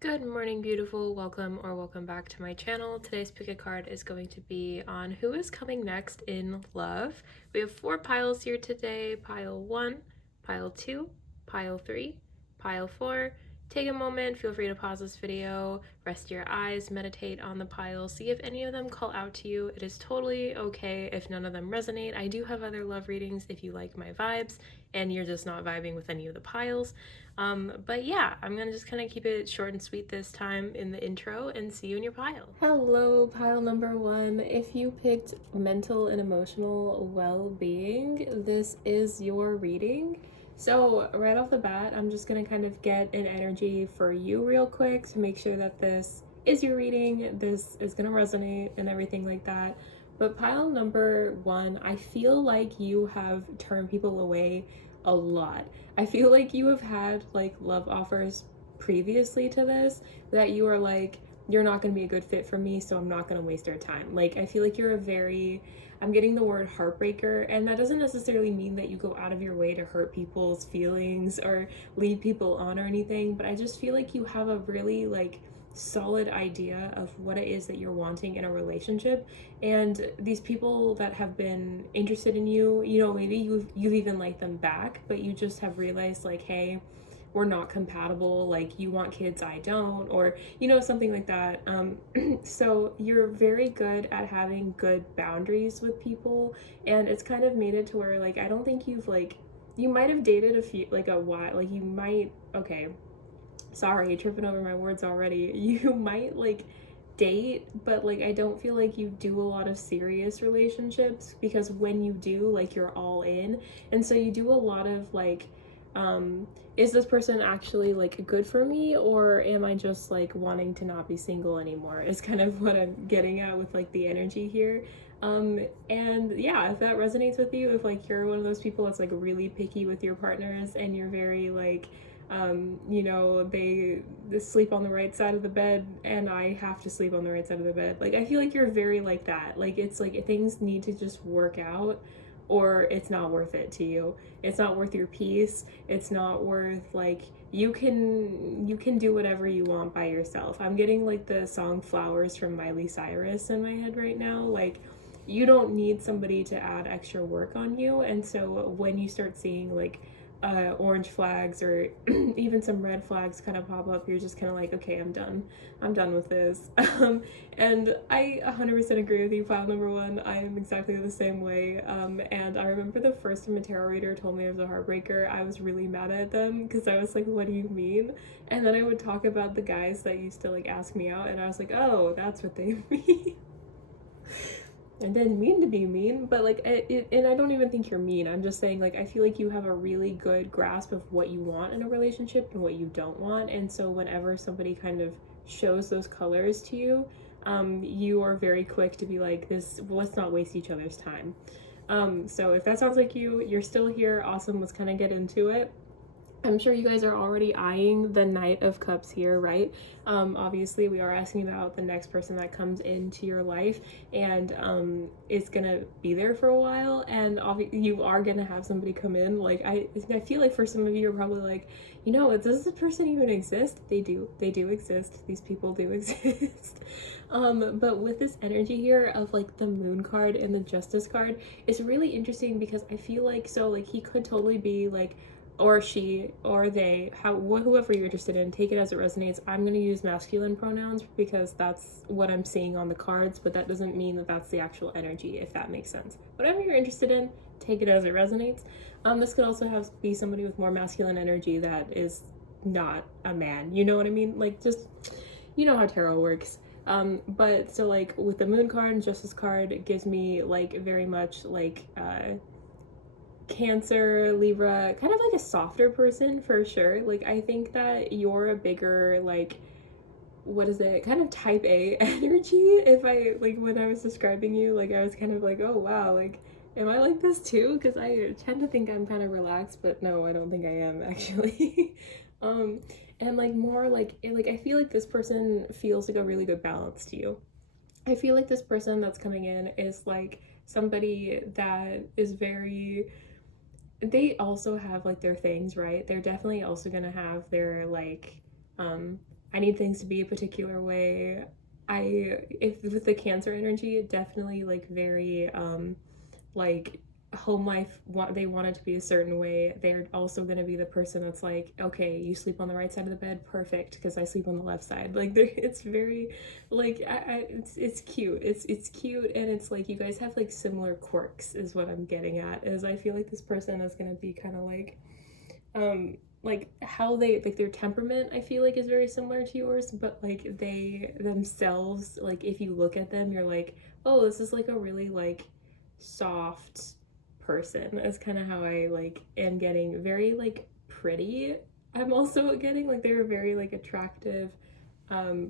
Good morning, beautiful. Welcome back to my channel. Today's pick a card is going to be on who is coming next in love. We have 4 piles here today. Pile 1, pile 2, pile 3, pile 4. Take a moment, feel free to pause this video, rest your eyes, meditate on the piles, see if any of them call out to you. It is totally okay if none of them resonate. I do have other love readings if you like my vibes and you're just not vibing with any of the piles. But yeah, I'm gonna just kind of keep it short and sweet this time in the intro and see you in your pile. Hello, pile number 1. If you picked mental and emotional well-being, this is your reading. So right off the bat, I'm just gonna kind of get an energy for you real quick to make sure that this is your reading, this is gonna resonate and everything like that. But pile number 1, I feel like you have turned people away a lot. I feel like you have had like love offers previously to this that you are like, you're not going to be a good fit for me, so I'm not going to waste our time. Like, I feel like you're I'm getting the word heartbreaker, and that doesn't necessarily mean that you go out of your way to hurt people's feelings or lead people on or anything, but I just feel like you have a really like solid idea of what it is that you're wanting in a relationship, and these people that have been interested in you, maybe you've even liked them back, but you just have realized like, hey, we're not compatible, like you want kids, I don't, or something like that. So you're very good at having good boundaries with people, and it's kind of made it to where like I don't think you might have dated a few, like a while, like you might, okay, sorry, tripping over my words already. You might like date, but like I don't feel like you do a lot of serious relationships, because when you do, like you're all in. And so you do a lot of like, is this person actually like good for me, or am I just like wanting to not be single anymore, is kind of what I'm getting at with like the energy here. And yeah, if that resonates with you, if like you're one of those people that's like really picky with your partners and you're very like, they sleep on the right side of the bed and I have to sleep on the right side of the bed. Like, I feel like you're very like that. Like, it's like things need to just work out or it's not worth it to you. It's not worth your peace. It's not worth like you can do whatever you want by yourself. I'm getting like the song Flowers from Miley Cyrus in my head right now. Like, you don't need somebody to add extra work on you. And so when you start seeing like orange flags or even some red flags kind of pop up, you're just kind of like, okay, I'm done with this. And I 100% agree with you, pile number 1. I am exactly the same way. And I remember the first time a tarot reader told me I was a heartbreaker, I was really mad at them because I was like, what do you mean? And then I would talk about the guys that used to like ask me out, and I was like, oh, that's what they mean. I didn't mean to be mean, but like, and I don't even think you're mean. I'm just saying, like, I feel like you have a really good grasp of what you want in a relationship and what you don't want. And so whenever somebody kind of shows those colors to you, you are very quick to be like, this, well, let's not waste each other's time. So if that sounds like you're still here, awesome. Let's kind of get into it. I'm sure you guys are already eyeing the Knight of Cups here, right? Obviously, we are asking about the next person that comes into your life and is gonna be there for a while, and you are gonna have somebody come in. Like, I feel like for some of you are probably like, does this person even exist? They do exist. These people do exist. But with this energy here of like the Moon card and the Justice card, it's really interesting because I feel like, so like he could totally be like, or she, or they, whoever you're interested in, take it as it resonates. I'm going to use masculine pronouns because that's what I'm seeing on the cards, but that doesn't mean that that's the actual energy, if that makes sense. Whatever you're interested in, take it as it resonates. This could also be somebody with more masculine energy that is not a man. You know what I mean? Like, just, you know how tarot works. But so like with the Moon card and Justice card, it gives me like very much like Cancer, Libra, kind of like a softer person for sure. Like, I think that you're a bigger, like, what is it, kind of type A energy. If I, like, when I was describing you, like, I was kind of like, oh wow, like, am I like this too? Because I tend to think I'm kind of relaxed, but no, I don't think I am actually. And like more like, I feel like this person feels like a really good balance to you. I feel like this person that's coming in is like somebody that is very, they also have like their things, right? They're definitely also gonna have their like I need things to be a particular way. If with the Cancer energy, definitely like very like home life, they want it to be a certain way. They're also going to be the person that's like, okay, you sleep on the right side of the bed, perfect, because I sleep on the left side. Like it's very like it's cute. It's cute, and it's like you guys have like similar quirks is what I'm getting at. Is I feel like this person is going to be kind of like how they like their temperament, I feel like, is very similar to yours, but like they themselves, like if you look at them, you're like, oh, this is like a really like soft person. Is kind of how I like am getting. Very like pretty. I'm also getting like they're a very like attractive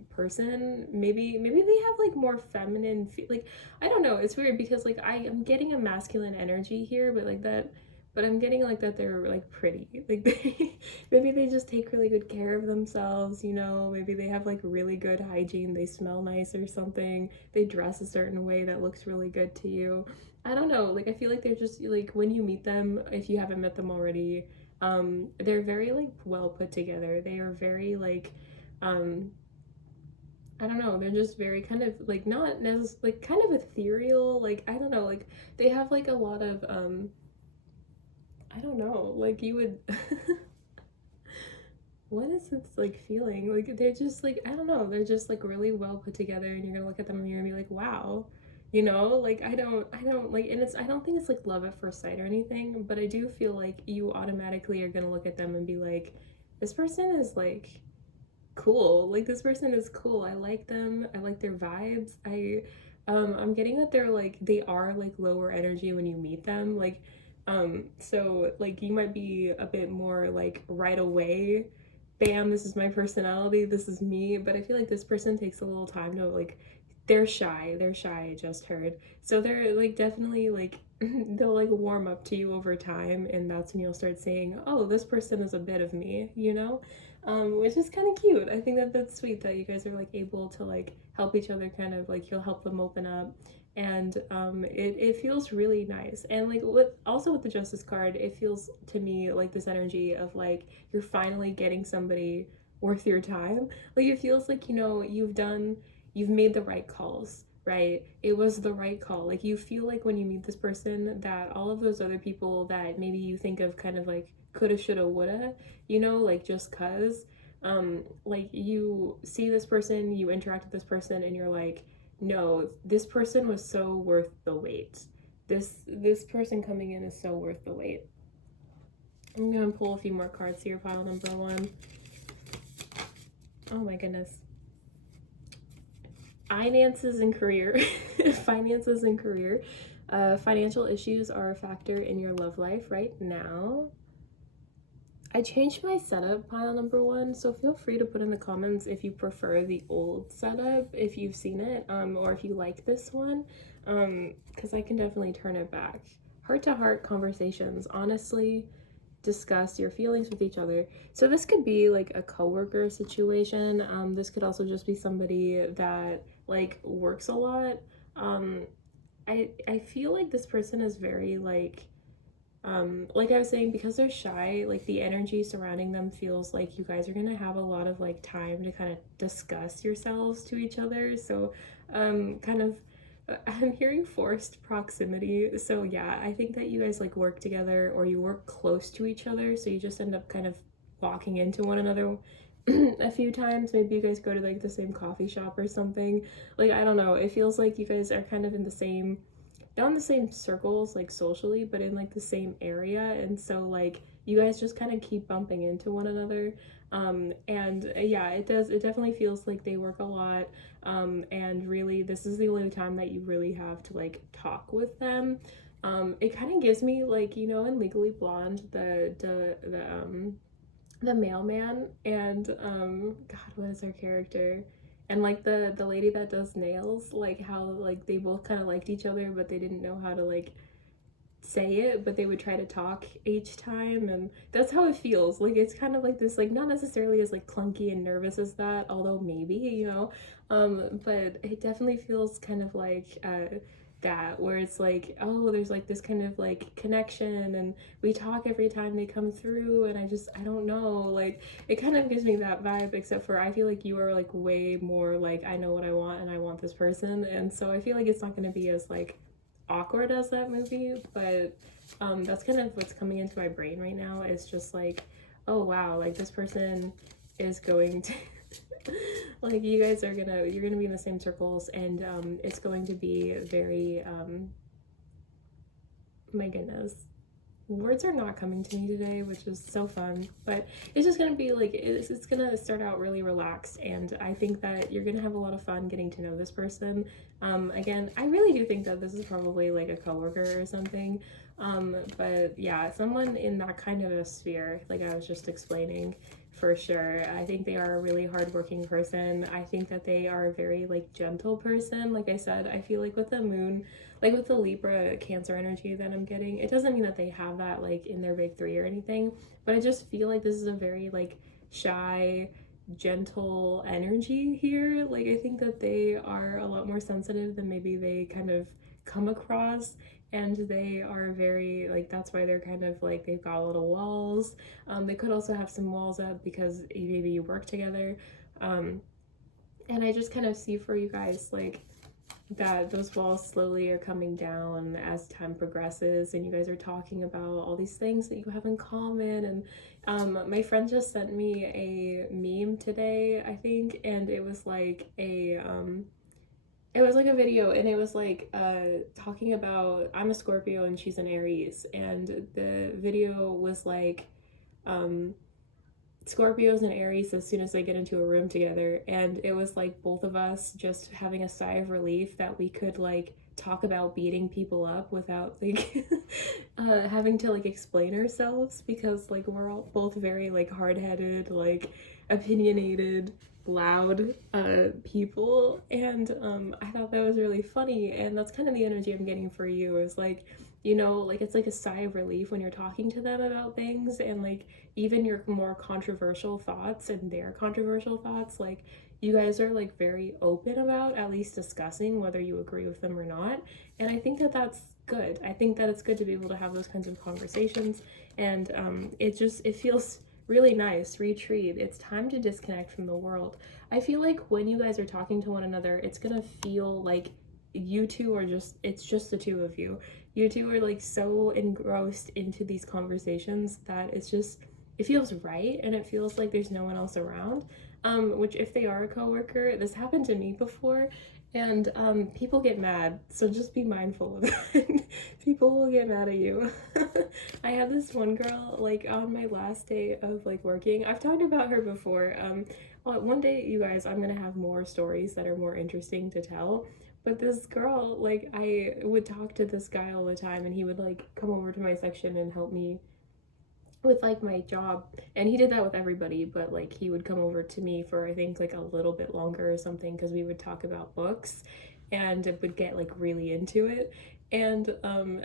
person. Maybe they have like more feminine like I don't know, it's weird because like I am getting a masculine energy here, but like that, but I'm getting like that they're like pretty. Like they maybe they just take really good care of themselves, you know, maybe they have like really good hygiene, they smell nice or something, they dress a certain way that looks really good to you. I don't know, like I feel like they're just like when you meet them, if you haven't met them already, they're very like well put together. They are very like um I don't know, they're just very kind of like not necessarily like kind of ethereal, like I don't know, like they have like a lot of I don't know, like you would what is this like feeling? Like they're just like I don't know, they're just like really well put together, and you're gonna look at them and you're gonna be like, wow. You know, like I don't like, and it's I don't think it's like love at first sight or anything, but I do feel like you automatically are gonna look at them and be like, this person is like cool. Like this person is cool. I like them. I like their vibes. I'm getting that they're like they are like lower energy when you meet them. Like so like you might be a bit more like right away, bam, this is my personality, this is me, but I feel like this person takes a little time to like they're shy, I just heard. So they're like definitely like they'll like warm up to you over time, and that's when you'll start saying, oh, this person is a bit of me, you know? Which is kind of cute. I think that that's sweet that you guys are like able to like help each other, kind of like you'll help them open up, and it feels really nice. And like with also with the Justice card, it feels to me like this energy of like you're finally getting somebody worth your time. Like it feels like, you know, you've made the right calls, right? It was the right call. Like you feel like when you meet this person that all of those other people that maybe you think of kind of like coulda, shoulda, woulda, you know, like just cuz like you see this person, you interact with this person, and you're like, no, this person was so worth the wait. This person coming in is so worth the wait. I'm gonna pull a few more cards here, pile number one. Oh my goodness. Finances and career. Finances and career. Financial issues are a factor in your love life right now. I changed my setup, pile number one, so feel free to put in the comments if you prefer the old setup, if you've seen it, or if you like this one, because I can definitely turn it back. Heart-to-heart conversations, honestly, discuss your feelings with each other. So this could be like a coworker situation. This could also just be somebody that like works a lot. I feel like this person is very like I was saying, because they're shy, like the energy surrounding them feels like you guys are gonna have a lot of like time to kind of discuss yourselves to each other. So kind of I'm hearing forced proximity. So yeah, I think that you guys like work together or you work close to each other, so you just end up kind of walking into one another a few times. Maybe you guys go to like the same coffee shop or something. Like I don't know, it feels like you guys are kind of in the same, not in the same circles like socially, but in like the same area, and so like you guys just kind of keep bumping into one another. And yeah, it definitely feels like they work a lot, and really this is the only time that you really have to like talk with them. It kind of gives me like, you know, in Legally Blonde, the mailman and god, what is her character, and like the lady that does nails, like how like they both kind of liked each other but they didn't know how to like say it, but they would try to talk each time, and that's how it feels. Like it's kind of like this, like not necessarily as like clunky and nervous as that, although maybe, you know, but it definitely feels kind of like that, where it's like, oh, there's like this kind of like connection and we talk every time they come through, and I don't know, like it kind of gives me that vibe, except for I feel like you are like way more like, I know what I want and I want this person, and so I feel like it's not going to be as like awkward as that movie. But that's kind of what's coming into my brain right now, is just like, oh wow, like this person is going to like you guys are gonna, you're gonna be in the same circles, and it's going to be very my goodness, words are not coming to me today, which is so fun. But it's just gonna be like, it's gonna start out really relaxed, and I think that you're gonna have a lot of fun getting to know this person. Again, I really do think that this is probably like a coworker or something. But yeah, someone in that kind of a sphere, like I was just explaining, for sure. I think they are a really hardworking person. I think that they are a very like gentle person. Like I said, I feel like with the moon, like with the Libra Cancer energy that I'm getting, it doesn't mean that they have that like in their big three or anything, but I just feel like this is a very like shy, gentle energy here. Like I think that they are a lot more sensitive than maybe they kind of come across, and they are very like, that's why they're kind of like, they've got little walls. They could also have some walls up because maybe you work together. And I just kind of see for you guys like that those walls slowly are coming down as time progresses, and you guys are talking about all these things that you have in common. And my friend just sent me a meme today, I think, and it was like a video, and it was like talking about, I'm a Scorpio and she's an Aries, and the video was like Scorpios and Aries as soon as they get into a room together, and it was like both of us just having a sigh of relief that we could like talk about beating people up without like having to like explain ourselves, because like we're all both very like hard-headed, like opinionated, loud people. And I thought that was really funny, and that's kind of the energy I'm getting for you, is like, you know, like it's like a sigh of relief when you're talking to them about things, and like even your more controversial thoughts and their controversial thoughts, like you guys are like very open about at least discussing whether you agree with them or not. And I think that that's good. I think that it's good to be able to have those kinds of conversations, and it feels really nice. Retreat. It's time to disconnect from the world. I feel like when you guys are talking to one another, it's gonna feel like you two are just, it's just the two of you. You two are like so engrossed into these conversations that it's just, it feels right, and it feels like there's no one else around. Which if they are a coworker, this happened to me before, and people get mad, so just be mindful of that. People will get mad at you. I had this one girl, like on my last day of like working, I've talked about her before. Well, one day, you guys, I'm gonna have more stories that are more interesting to tell. But this girl, like, I would talk to this guy all the time, and he would like come over to my section and help me with like my job, and he did that with everybody, but like he would come over to me for I think like a little bit longer or something, because we would talk about books and would get like really into it. And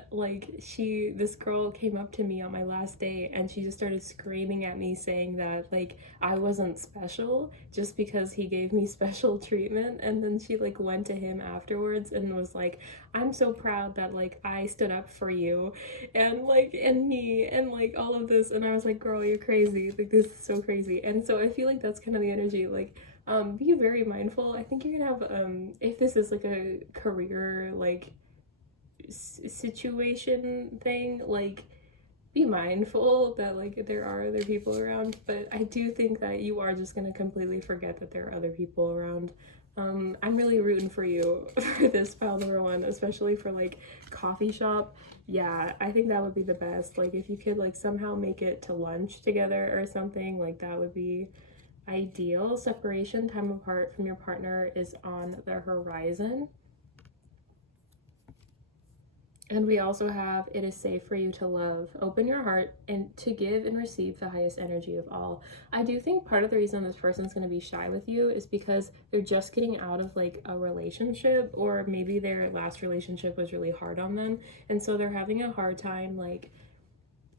like this girl came up to me on my last day, and she just started screaming at me saying that like I wasn't special just because he gave me special treatment. And then she like went to him afterwards and was like, I'm so proud that like I stood up for you, and like, and me, and like all of this. And I was like, girl, you're crazy, like this is so crazy. And so I feel like that's kind of the energy, like be very mindful. I think you're gonna have if this is like a career like situation thing, like be mindful that like there are other people around. But I do think that you are just gonna completely forget that there are other people around. I'm really rooting for you for this pile number one, especially for like coffee shop. Yeah, I think that would be the best. Like if you could like somehow make it to lunch together or something, like that would be ideal. Separation, time apart from your partner is on the horizon. And we also have, it is safe for you to love. Open your heart and to give and receive the highest energy of all. I do think part of the reason this person's going to be shy with you is because they're just getting out of like a relationship, or maybe their last relationship was really hard on them. And so they're having a hard time like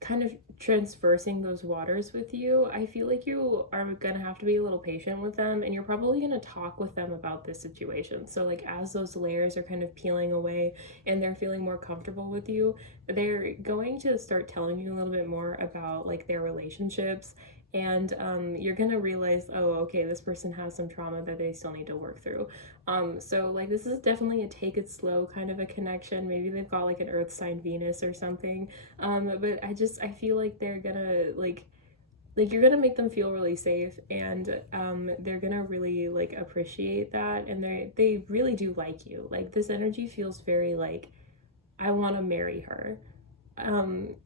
kind of transversing those waters with you. I feel like you are gonna have to be a little patient with them, and you're probably gonna talk with them about this situation. So like as those layers are kind of peeling away and they're feeling more comfortable with you, they're going to start telling you a little bit more about like their relationships, and you're gonna realize, oh, okay, this person has some trauma that they still need to work through. So like this is definitely a take it slow kind of a connection. Maybe they've got like an earth sign Venus or something. But I feel like they're gonna like you're gonna make them feel really safe, and they're gonna really like appreciate that, and they really do like you. Like this energy feels very like, I want to marry her.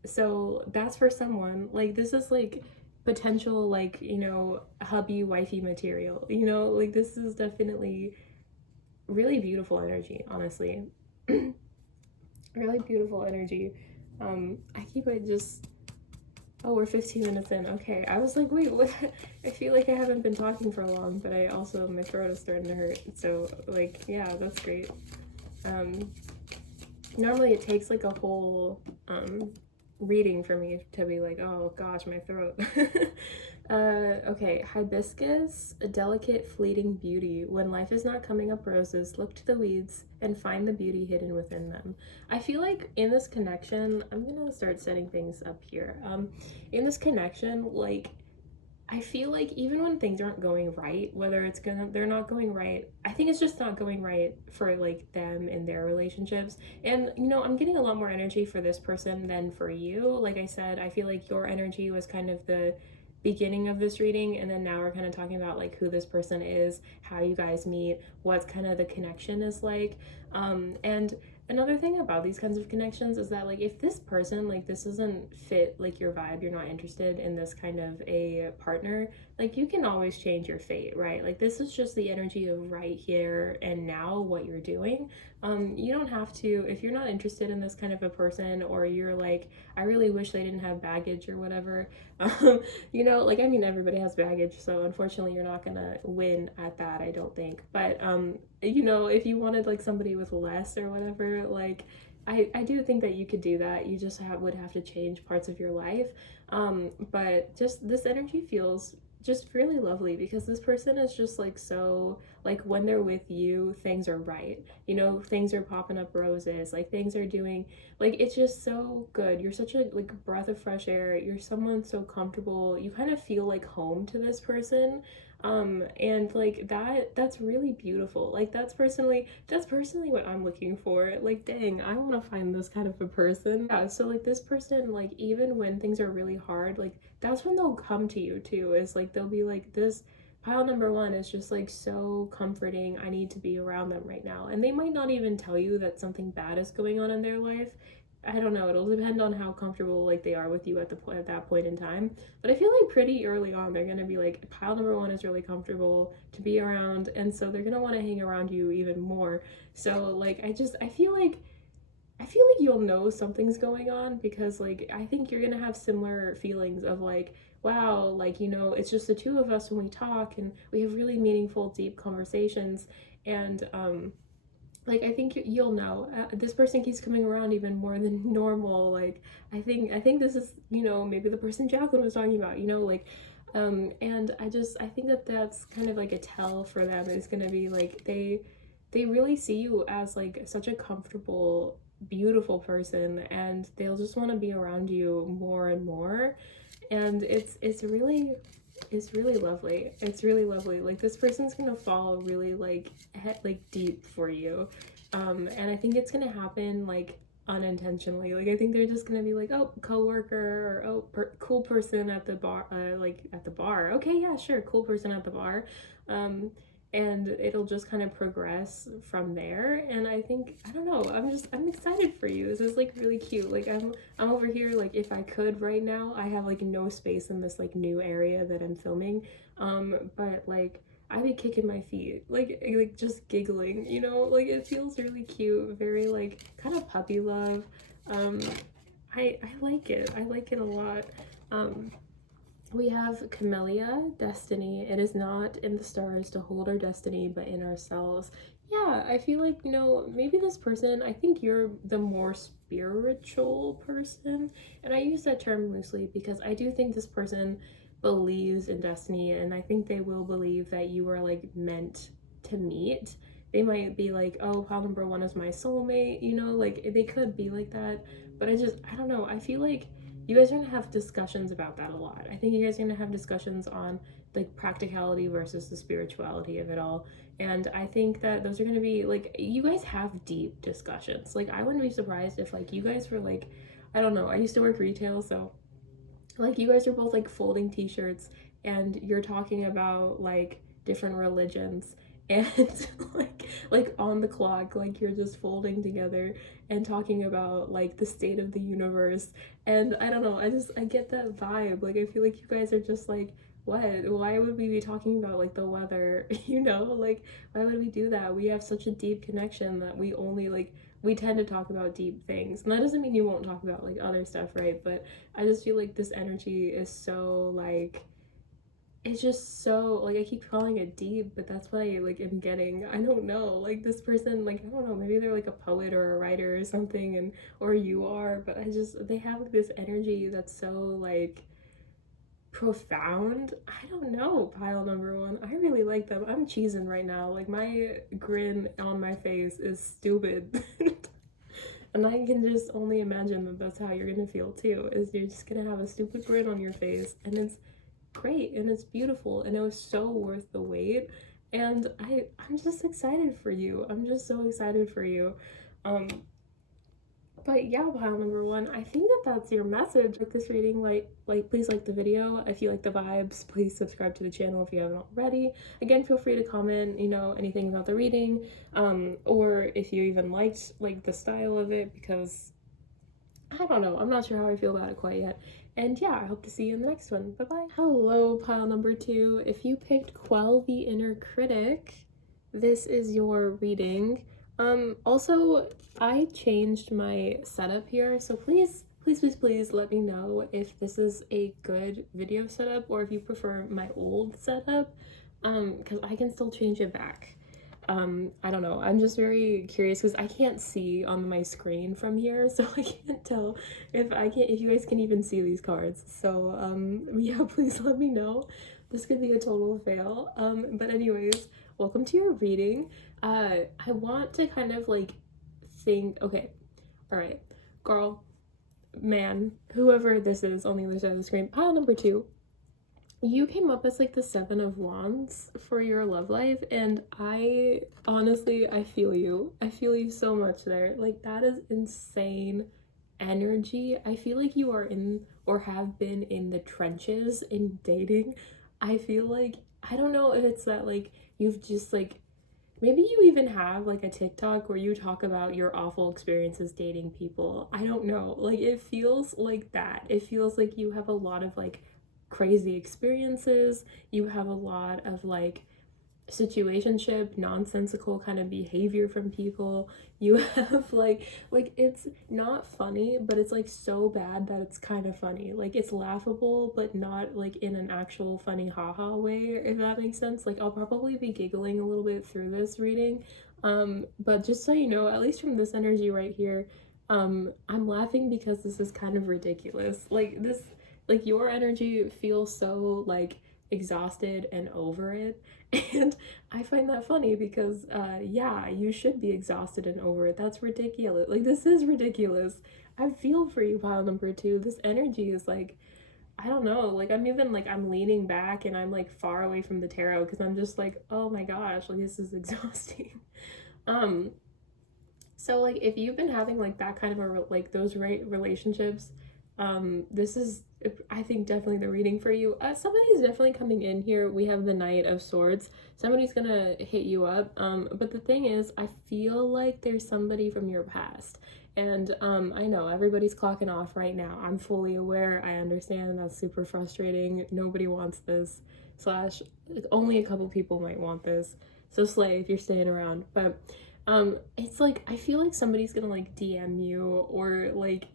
So that's for someone. Like this is like potential, like, you know, hubby wifey material, you know, like this is definitely really beautiful energy, honestly. Really beautiful energy. I keep it just, oh, we're 15 minutes in. Okay, I was like, wait, what? I feel like I haven't been talking for long, but I also, my throat is starting to hurt. So like, yeah, that's great. Normally it takes like a whole reading for me to be like, oh gosh, my throat. Okay, hibiscus, a delicate fleeting beauty. When life is not coming up roses, look to the weeds and find the beauty hidden within them. I feel like in this connection, I'm gonna start setting things up here. In this connection, like, I feel like even when things aren't going right, whether they're not going right, I think it's just not going right for like them in their relationships. And you know, I'm getting a lot more energy for this person than for you. Like I said, I feel like your energy was kind of the beginning of this reading, and then now we're kind of talking about like who this person is, how you guys meet, what kind of the connection is like. And another thing about these kinds of connections is that like if this person, like this doesn't fit like your vibe, you're not interested in this kind of a partner, like you can always change your fate, right? Like this is just the energy of right here and now what you're doing. You don't have to, if you're not interested in this kind of a person, or you're like, I really wish they didn't have baggage or whatever. You know, like, I mean, everybody has baggage, so unfortunately you're not gonna win at that, I don't think. But you know, if you wanted like somebody with less or whatever, like I do think that you could do that. You just would have to change parts of your life. But just this energy feels just really lovely, because this person is just like, so like when they're with you, things are right, you know, things are popping up roses, like things are doing, like it's just so good. You're such a like breath of fresh air, you're someone so comfortable, you kind of feel like home to this person. And like that's really beautiful. Like that's personally what I'm looking for. Like dang, I want to find this kind of a person. Yeah, so like this person, like even when things are really hard, like that's when they'll come to you too. Is like they'll be like, this pile number one is just like so comforting, I need to be around them right now. And they might not even tell you that something bad is going on in their life. I don't know, it'll depend on how comfortable like they are with you at that point in time. But I feel like pretty early on they're gonna be like, pile number one is really comfortable to be around, and so they're gonna want to hang around you even more. So like I feel like you'll know something's going on, because like I think you're gonna have similar feelings of like, wow, like, you know, it's just the two of us when we talk, and we have really meaningful, deep conversations. And like I think you'll know, this person keeps coming around even more than normal. Like I think this is, you know, maybe the person Jacqueline was talking about, you know, like and I think that that's kind of like a tell for them. Is gonna be like they really see you as like such a comfortable, beautiful person, and they'll just want to be around you more and more. And it's really lovely. It's really lovely. Like this person's gonna fall really like like deep for you. And I think it's gonna happen like unintentionally. Like I think they're just gonna be like, oh, coworker, or oh, cool person at the bar, like at the bar. Okay, yeah, sure, cool person at the bar. And it'll just kind of progress from there. And I think, I don't know, I'm excited for you. This is like really cute. Like I'm over here, like if I could right now, I have like no space in this like new area that I'm filming. But like I'd be kicking my feet, like just giggling, you know, like it feels really cute, very like kind of puppy love. I like it. I like it a lot. We have Camellia, destiny. It is not in the stars to hold our destiny, but in ourselves. Yeah, I feel like, you know, maybe this person, I think you're the more spiritual person. And I use that term loosely because I do think this person believes in destiny, and I think they will believe that you are like meant to meet. They might be like, oh, pile number one is my soulmate, you know, like they could be like that. But I don't know. I feel like you guys are gonna have discussions about that a lot. I think you guys are gonna have discussions on like practicality versus the spirituality of it all. And I think that those are gonna be like, you guys have deep discussions. Like I wouldn't be surprised if like you guys were like, I don't know, I used to work retail, so like you guys are both like folding t-shirts and you're talking about like different religions and like on the clock, like you're just folding together and talking about like the state of the universe. And I don't know, I get that vibe. Like I feel like you guys are just like, what, why would we be talking about like the weather? You know, like why would we do that? We have such a deep connection that we only like, we tend to talk about deep things, and that doesn't mean you won't talk about like other stuff, right? But I just feel like this energy is so like, it's just so like, I keep calling it deep, but that's what I like am getting. I don't know, like this person, like I don't know, maybe they're like a poet or a writer or something, and or you are, but I just, they have like this energy that's so like profound. I don't know, pile number one. I really like them. I'm cheesing right now. Like my grin on my face is stupid. And I can just only imagine that that's how you're gonna feel too, is you're just gonna have a stupid grin on your face, and it's great and it's beautiful and it was so worth the wait. And I'm just excited for you. I'm just so excited for you. Um, but yeah, pile number one, I think that that's your message with this reading. Please like the video if you like the vibes. Please subscribe to the channel if you haven't already. Again, feel free to comment, you know, anything about the reading, or if you even liked like the style of it, because I don't know, I'm not sure how I feel about it quite yet. And yeah, I hope to see you in the next one. Bye bye. Hello, pile number two. If you picked Quell the Inner Critic, this is your reading. Also, I changed my setup here, so please let me know if this is a good video setup or if you prefer my old setup, because I can still change it back. I don't know, I'm just very curious because I can't see on my screen from here, so I can't tell if you guys can even see these cards. So yeah, please let me know. This could be a total fail. But anyways, welcome to your reading. I want to kind of like think, okay, all right, girl, man, whoever this is on the other side of the screen, pile number two, you came up as like the Seven of Wands for your love life, and I honestly, I feel you. I feel you so much there. Like that is insane energy. I feel like you are in or have been in the trenches in dating. I feel like, I don't know if it's that like you've just like, maybe you even have like a TikTok where you talk about your awful experiences dating people. I don't know. Like it feels like that. It feels like you have a lot of like crazy experiences. You have a lot of like situationship, nonsensical kind of behavior from people. You have like it's not funny, but it's like so bad that it's kind of funny. Like it's laughable, but not like in an actual funny haha way, if that makes sense. Like I'll probably be giggling a little bit through this reading. But just so you know, at least from this energy right here, I'm laughing because this is kind of ridiculous. Like this, like your energy feels so like exhausted and over it. And I find that funny because yeah, you should be exhausted and over it. That's ridiculous. Like this is ridiculous. I feel for you, pile number two. This energy is like, I don't know, like I'm even like, I'm leaning back and I'm like far away from the tarot because I'm just like, oh my gosh, like this is exhausting. um so like if you've been having like that kind of a like those right relationships, this is, I think, definitely the reading for you. Somebody's definitely coming in here. We have the Knight of Swords. Somebody's gonna hit you up. But the thing is, I feel like there's somebody from your past. And I know everybody's clocking off right now. I'm fully aware. I understand that's super frustrating. Nobody wants this. Slash, only a couple people might want this. So slay if you're staying around. But it's like I feel like somebody's gonna like DM you or like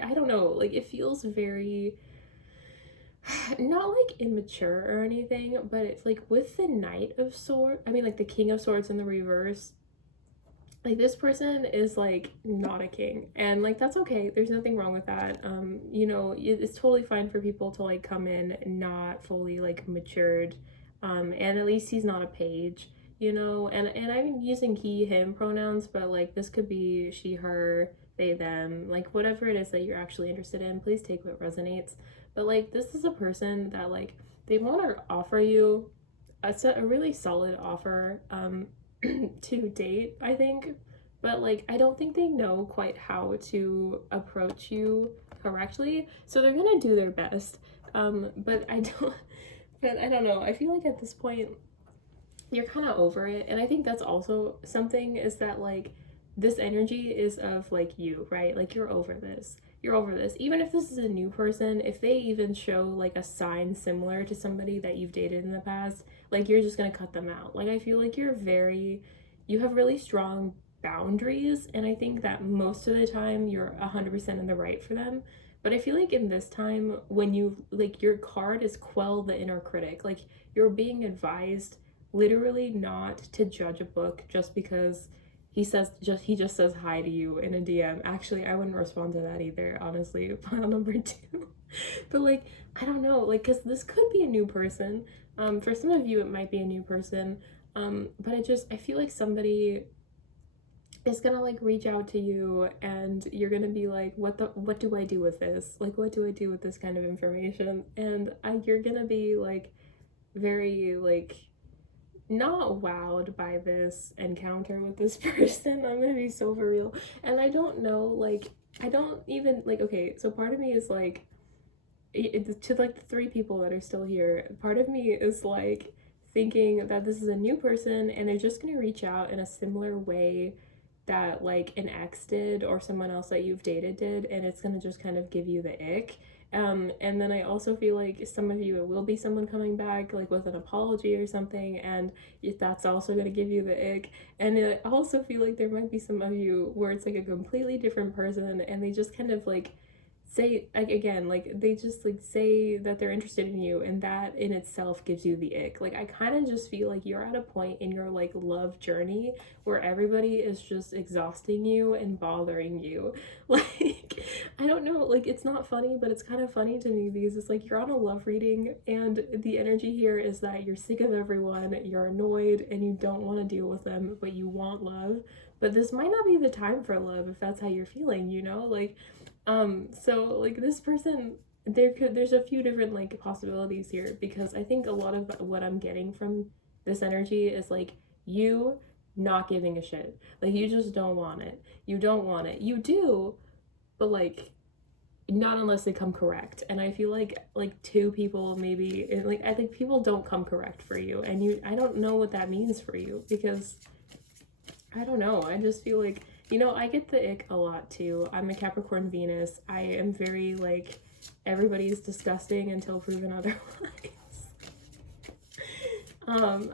I don't know, like it feels very, not like immature or anything, but it's like with the Knight of Swords, I mean like the King of Swords in the reverse, like this person is like not a king, and like that's okay, there's nothing wrong with that. You know, it's totally fine for people to like come in not fully like matured, and at least he's not a page, you know. And I'm using he him pronouns, but like this could be she her, they them, like whatever it is that you're actually interested in, please take what resonates. But like this is a person that like they want to offer you a really solid offer, to date, I think. But like I don't think they know quite how to approach you correctly. So they're gonna do their best. But I don't know. I feel like at this point you're kind of over it. And I think that's also something, is that like this energy is of like you, right? Like you're over this. You're over this. Even if this is a new person, if they even show like a sign similar to somebody that you've dated in the past, like you're just gonna cut them out. Like I feel like you have really strong boundaries, and I think that most of the time you're 100% in the right for them. But I feel like in this time, when you like, your card is quell the inner critic. Like you're being advised literally not to judge a book just because he just says hi to you in a DM. Actually, I wouldn't respond to that either, honestly. Pile number two. But like, I don't know, like, because this could be a new person. For some of you, it might be a new person. But I feel like somebody is gonna like reach out to you, and you're gonna be like, what do I do with this? Like, what do I do with this kind of information? And you're gonna be like very like not wowed by this encounter with this person. I'm gonna be so for real. And I don't know, like, I don't even like, okay, so part of me is like, to like the three people that are still here, part of me is like thinking that this is a new person and they're just gonna reach out in a similar way that like an ex did, or someone else that you've dated did, and it's gonna just kind of give you the ick. And then I also feel like some of you, it will be someone coming back like with an apology or something, and that's also gonna give you the ick. And I also feel like there might be some of you where it's like a completely different person, and they just kind of like say, like, again, like they just like say that they're interested in you, and that in itself gives you the ick. Like I kind of just feel like you're at a point in your like love journey where everybody is just exhausting you and bothering you. Like I don't know, like it's not funny, but it's kind of funny to me, because it's like you're on a love reading, and the energy here is that you're sick of everyone, you're annoyed, and you don't want to deal with them, but you want love. But this might not be the time for love if that's how you're feeling, you know? Like so like this person, there's a few different like possibilities here, because I think a lot of what I'm getting from this energy is like you not giving a shit. Like you just don't want it. You don't want it. You do, but like not unless they come correct. And I feel like two people maybe, like I think people don't come correct for you, and I don't know what that means for you, because I don't know. I just feel like, you know, I get the ick a lot too. I'm a Capricorn Venus. I am very like, everybody's disgusting until proven otherwise.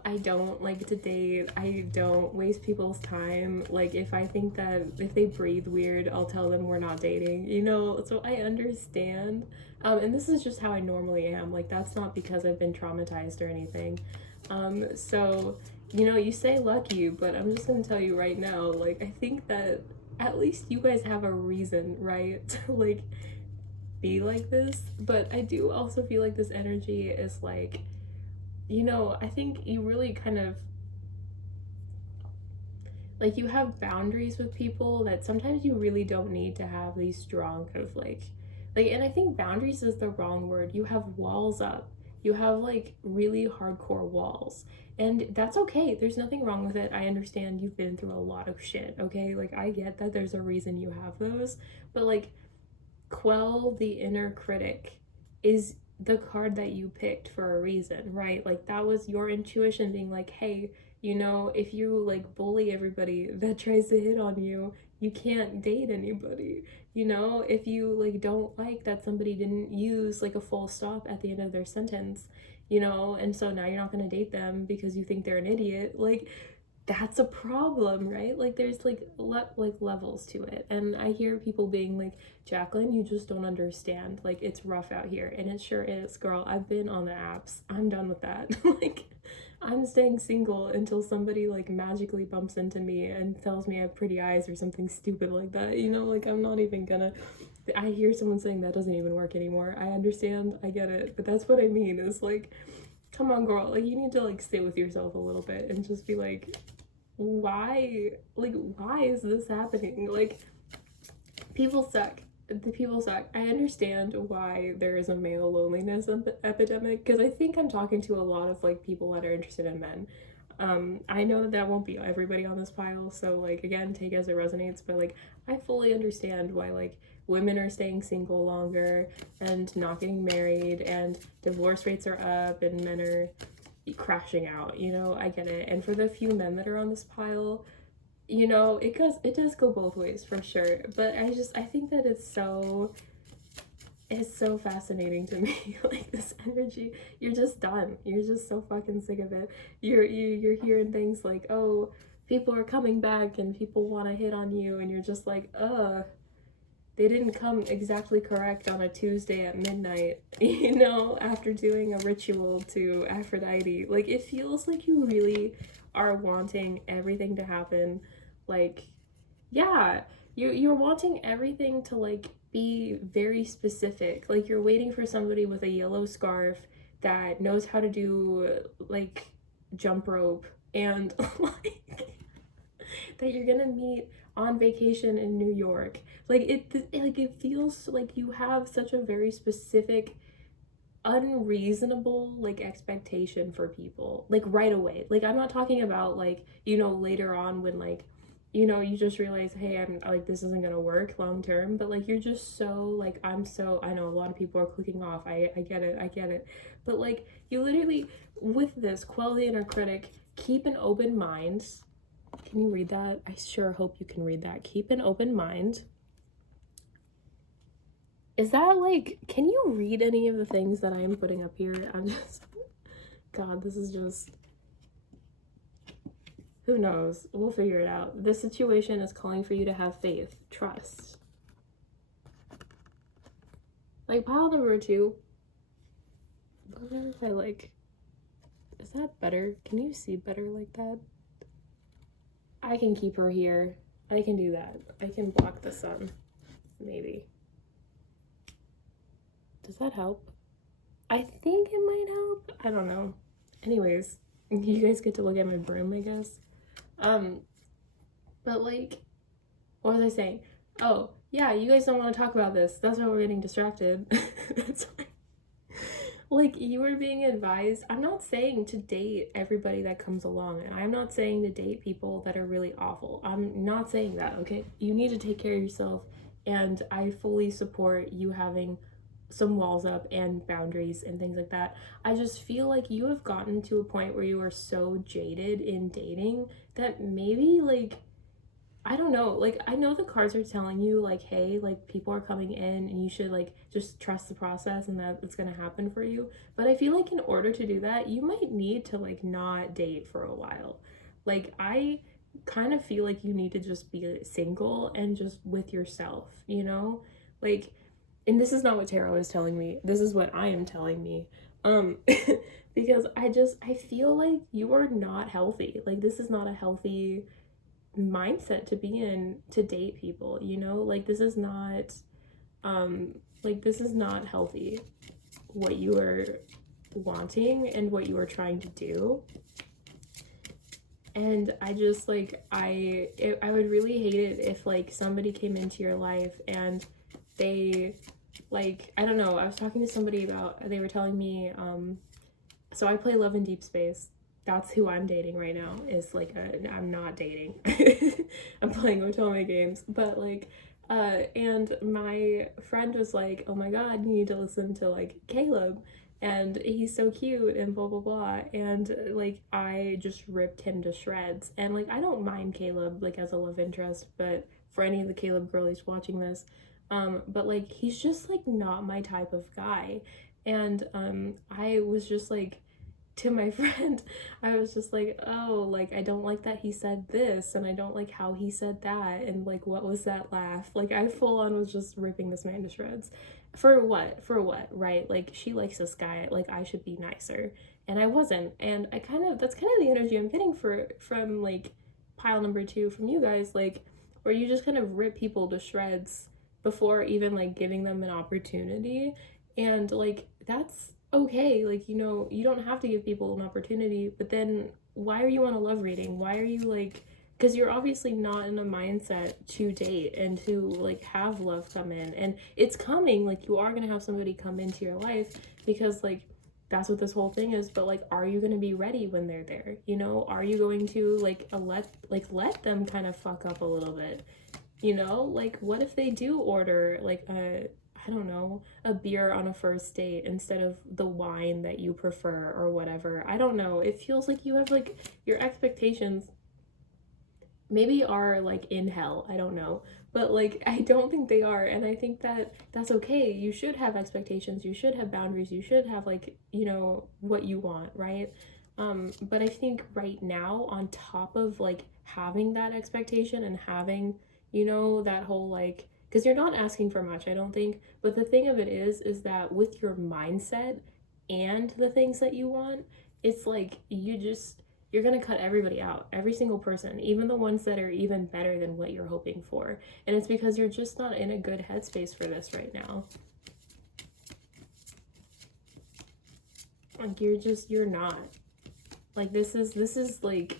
I don't like to date. I don't waste people's time. Like if I think that if they breathe weird, I'll tell them we're not dating, you know? So I understand. And this is just how I normally am. Like that's not because I've been traumatized or anything. So, you know, you say lucky, but I'm just gonna tell you right now, like I think that at least you guys have a reason, right? To like be like this. But I do also feel like this energy is like, you know, I think you really kind of like, you have boundaries with people that sometimes you really don't need to have these strong kind of like, and I think boundaries is the wrong word. You have walls up. You have like really hardcore walls. And that's okay. There's nothing wrong with it. I understand you've been through a lot of shit, okay? Like I get that there's a reason you have those, but like quell the inner critic is the card that you picked for a reason, right? Like that was your intuition being like, hey, you know, if you like bully everybody that tries to hit on you, you can't date anybody. You know, if you like don't like that somebody didn't use like a full stop at the end of their sentence, you know, and so now you're not going to date them because you think they're an idiot. Like that's a problem, right? Like there's like levels to it. And I hear people being like, Jacqueline, you just don't understand. Like it's rough out here. And it sure is, girl. I've been on the apps. I'm done with that. Like I'm staying single until somebody like magically bumps into me and tells me I have pretty eyes or something stupid like that. You know, like I'm not even gonna. I hear someone saying that doesn't even work anymore. I understand, I get it, but that's what I mean is like, come on, girl, like you need to like sit with yourself a little bit and just be like, why is this happening? Like, people suck. The people suck. I understand why there is a male loneliness epidemic, because I think I'm talking to a lot of like people that are interested in men. I know that won't be everybody on this pile, so like again, take as it resonates, but like I fully understand why like women are staying single longer and not getting married, and divorce rates are up and men are crashing out, you know. I get it. And for the few men that are on this pile, you know, it does go both ways for sure. But I think that it's so fascinating to me. Like this energy, you're just done. You're just so fucking sick of it. You're hearing things like, oh, people are coming back and people want to hit on you, and you're just like, they didn't come exactly correct on a Tuesday at midnight, you know, after doing a ritual to Aphrodite. Like, it feels like you really are wanting everything to happen. Like, yeah, you're wanting everything to, like, be very specific. Like, you're waiting for somebody with a yellow scarf that knows how to do, like, jump rope and, like, that you're gonna meet on vacation in New York. It feels like you have such a very specific, unreasonable like expectation for people. Like right away. Like I'm not talking about like, you know, later on when like, you know, you just realize, hey, I'm like this isn't gonna work long term, but like you're just so like I know a lot of people are clicking off. I get it, I get it. But like you literally with this, quell the inner critic, keep an open mind. Can you read that? I sure hope you can read that. Keep an open mind. Is that like, can you read any of the things that I am putting up here? I'm just, God, this is just, who knows? We'll figure it out. This situation is calling for you to have faith, trust. Like pile number 2. I wonder if I like, is that better? Can you see better like that? I can keep her here. I can do that. I can block the sun, maybe. Does that help? I think it might help. I don't know. Anyways, you guys get to look at my broom, I guess. But like, what was I saying? Oh, yeah, you guys don't want to talk about this. That's why we're getting distracted. That's why. Like, you were being advised. I'm not saying to date everybody that comes along, and I'm not saying to date people that are really awful. I'm not saying that, okay? You need to take care of yourself, and I fully support you having some walls up and boundaries and things like that. I just feel like you have gotten to a point where you are so jaded in dating that maybe like I don't know, like I know the cards are telling you like, hey, like people are coming in and you should like just trust the process and that it's gonna happen for you. But I feel like in order to do that, you might need to like not date for a while. Like I kind of feel like you need to just be single and just with yourself, you know? Like, and this is not what tarot is telling me. This is what I am telling me. Um because I feel like you are not healthy. Like this is not a healthy mindset to be in to date people, you know? Like this is not healthy what you are wanting and what you are trying to do. And I just like I would really hate it if like somebody came into your life and they like I don't know, I was talking to somebody about they were telling me so I play Love in Deep Space. That's who I'm dating right now. Is like I'm not dating. I'm playing Otome games, but like and my friend was like, "Oh my god, you need to listen to like Caleb and he's so cute and blah blah blah." And like I just ripped him to shreds. And like I don't mind Caleb like as a love interest, but for any of the Caleb girlies watching this, but like he's just like not my type of guy. And I was just like to my friend, I was just like, oh, like, I don't like that he said this, and I don't like how he said that, and like, what was that laugh? Like, I full on was just ripping this man to shreds. For what? For what, right? Like, she likes this guy, like, I should be nicer. And I wasn't. And I kind of, that's kind of the energy I'm getting from like pile number two from you guys, like, where you just kind of rip people to shreds before even like giving them an opportunity. And like, that's okay. Like, you know, you don't have to give people an opportunity, but then why are you on a love reading? Why are you like, because you're obviously not in a mindset to date and to like have love come in, and it's coming. Like, you are going to have somebody come into your life, because like that's what this whole thing is. But like, are you going to be ready when they're there? You know, are you going to like let them kind of fuck up a little bit? You know, like, what if they do order like a, I don't know, a beer on a first date instead of the wine that you prefer or whatever? I don't know. It feels like you have like your expectations maybe are like in hell. I don't know. But like, I don't think they are. And I think that that's okay. You should have expectations. You should have boundaries. You should have like, you know, what you want, right? But I think right now, on top of like having that expectation and having, you know, that whole like, because you're not asking for much, I don't think. But the thing of it is that with your mindset and the things that you want, it's like you're gonna cut everybody out, every single person, even the ones that are even better than what you're hoping for. And it's because you're just not in a good headspace for this right now. Like, you're not. Like, this is like,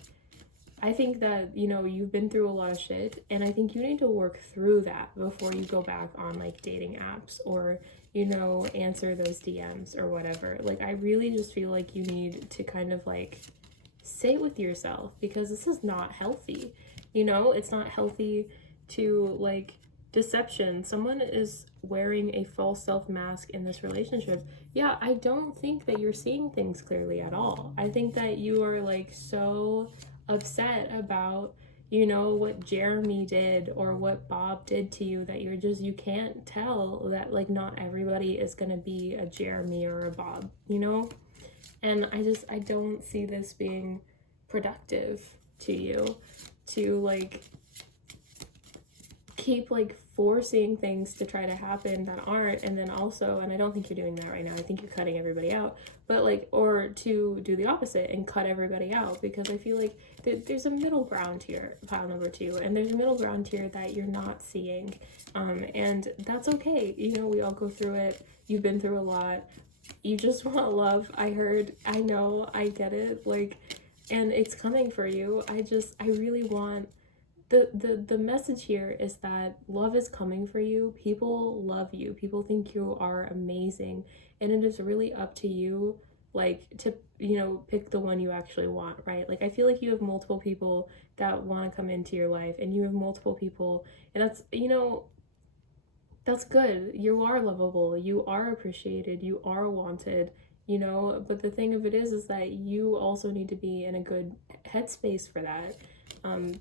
I think that, you know, you've been through a lot of shit, and I think you need to work through that before you go back on like dating apps or, you know, answer those DMs or whatever. Like, I really just feel like you need to kind of like sit with yourself, because this is not healthy. You know, it's not healthy to like deception. Someone is wearing a false self mask in this relationship. Yeah, I don't think that you're seeing things clearly at all. I think that you are like so upset about, you know, what Jeremy did or what Bob did to you, that you can't tell that like not everybody is gonna be a Jeremy or a Bob, you know? And I don't see this being productive to you, to like keep like forcing things to try to happen that aren't. And then also, and I don't think you're doing that right now, I think you're cutting everybody out, but like, or to do the opposite and cut everybody out, because I feel like there's a middle ground here, pile number two, and there's a middle ground here that you're not seeing. And that's okay. You know, we all go through it. You've been through a lot. You just want love. I know, I get it. Like, and it's coming for you. I really want the message here is that love is coming for you. People love you. People think you are amazing, and it is really up to you, like, to, you know, pick the one you actually want, right? Like, I feel like you have multiple people that want to come into your life, and you have multiple people, and that's, you know, that's good. You are lovable. You are appreciated. You are wanted, you know. But the thing of it is that you also need to be in a good headspace for that,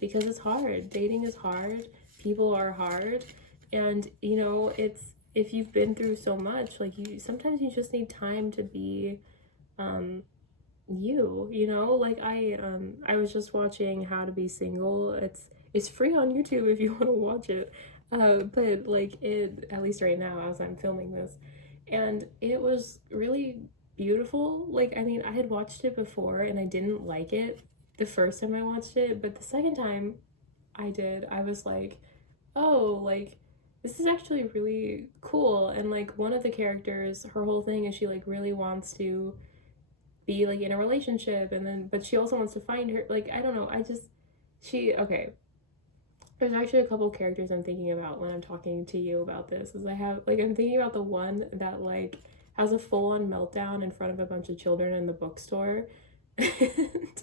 because it's hard. Dating is hard. People are hard. And, you know, it's, if you've been through so much, like, you sometimes you just need time to be, you know. Like, I was just watching How to Be Single. It's free on YouTube if you want to watch it. But like, it, at least right now as I'm filming this, and it was really beautiful. Like, I mean, I had watched it before and I didn't like it the first time I watched it, but the second time I did, I was like, oh, like, this is actually really cool. And like, one of the characters, her whole thing is she like really wants to be like in a relationship, and then but she also wants to find her, like, I don't know, she, okay, there's actually a couple characters I'm thinking about when I'm talking to you about this. Is I have like, I'm thinking about the one that like has a full-on meltdown in front of a bunch of children in the bookstore. and,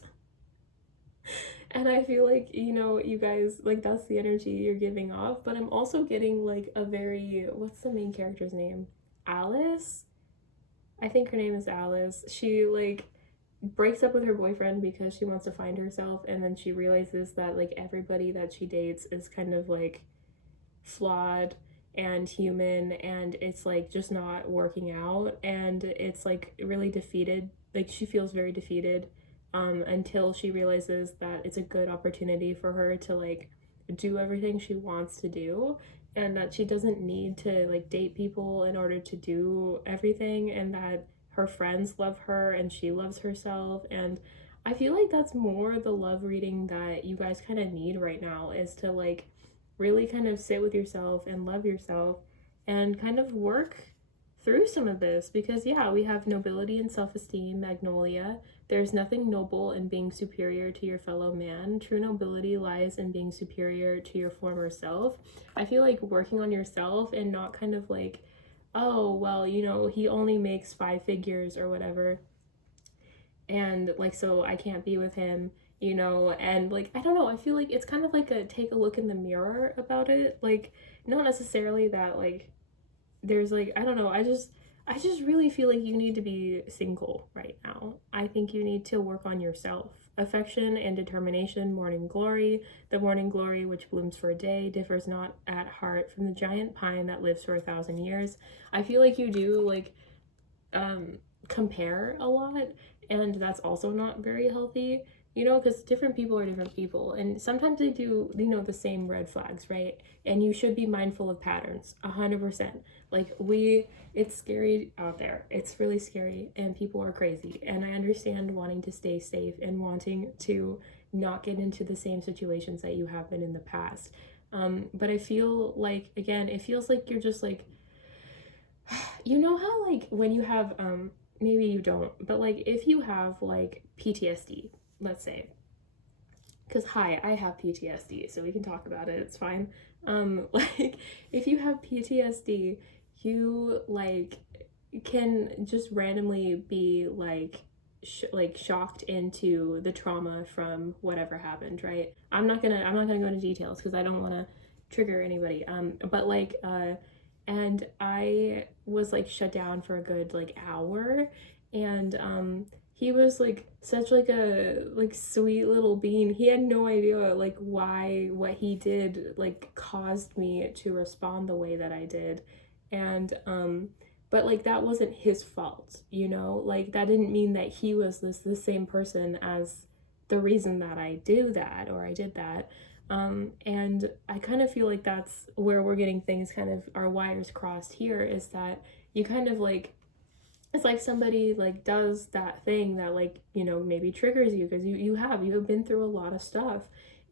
and I feel like, you know, you guys, like, that's the energy you're giving off, but I'm also getting like a very, what's the main character's name? Alice? I think her name is Alice. She like breaks up with her boyfriend because she wants to find herself, and then she realizes that like everybody that she dates is kind of like flawed and human, and it's like just not working out, and it's like really defeated like she feels very defeated until she realizes that it's a good opportunity for her to like do everything she wants to do, and that she doesn't need to like date people in order to do everything, and that her friends love her and she loves herself. And I feel like that's more the love reading that you guys kind of need right now, is to like really kind of sit with yourself and love yourself and kind of work through some of this. Because yeah, we have nobility and self-esteem, Magnolia. There's nothing noble in being superior to your fellow man. True nobility lies in being superior to your former self. I feel like working on yourself and not kind of like, oh well, you know, he only makes 5 figures or whatever, and like so I can't be with him, you know. And like I don't know, I feel like it's kind of like a take a look in the mirror about it. Like not necessarily that like there's like I don't know, I just really feel like you need to be single right now. I think you need to work on yourself. Affection and determination, morning glory. The morning glory which blooms for a day differs not at heart from the giant pine that lives for 1,000 years. I feel like you do like compare a lot, and that's also not very healthy, you know, because different people are different people, and sometimes they do, you know, the same red flags, right? And you should be mindful of patterns 100%. Like it's scary out there, it's really scary, and people are crazy, and I understand wanting to stay safe and wanting to not get into the same situations that you have been in the past. But I feel like, again, it feels like you're just like, you know how like when you have maybe you don't, but like if you have like PTSD, let's say, because hi, I have PTSD, so we can talk about it, it's fine. Like if you have PTSD, you like can just randomly be like like shocked into the trauma from whatever happened, right? I'm not gonna go into details because I don't want to trigger anybody. But like and I was like shut down for a good like hour, and he was like such like a like sweet little bean. He had no idea like why what he did like caused me to respond the way that I did. And but like that wasn't his fault, you know? Like that didn't mean that he was the same person as the reason that I do that or I did that. And I kind of feel like that's where we're getting things kind of our wires crossed here, is that you kind of like, it's like somebody like does that thing that like, you know, maybe triggers you because you have been through a lot of stuff,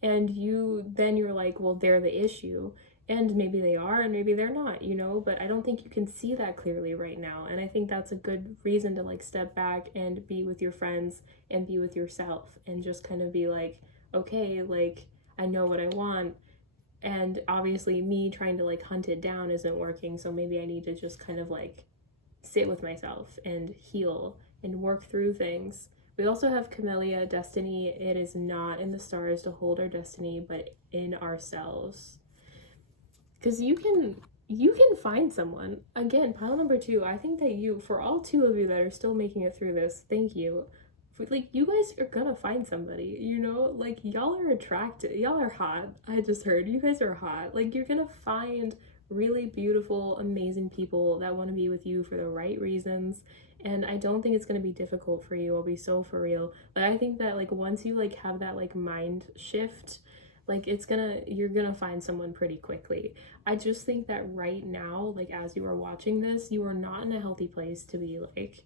and you're like, well, they're the issue. And maybe they are and maybe they're not, you know, but I don't think you can see that clearly right now. And I think that's a good reason to like step back and be with your friends and be with yourself and just kind of be like, okay, like I know what I want, and obviously me trying to like hunt it down isn't working, so maybe I need to just kind of like sit with myself and heal and work through things. We also have Camellia, destiny. It is not in the stars to hold our destiny, but in ourselves. Because you can find someone. Again, pile number 2, I think that you, for all 2 of you that are still making it through this, thank you. Like you guys are gonna find somebody, you know, like y'all are attractive, y'all are hot. I just heard you guys are hot. Like you're gonna find really beautiful, amazing people that want to be with you for the right reasons. And I don't think it's gonna be difficult for you, I'll be so for real. But I think that like once you like have that like mind shift, like you're gonna find someone pretty quickly. I just think that right now, like as you are watching this, you are not in a healthy place to be like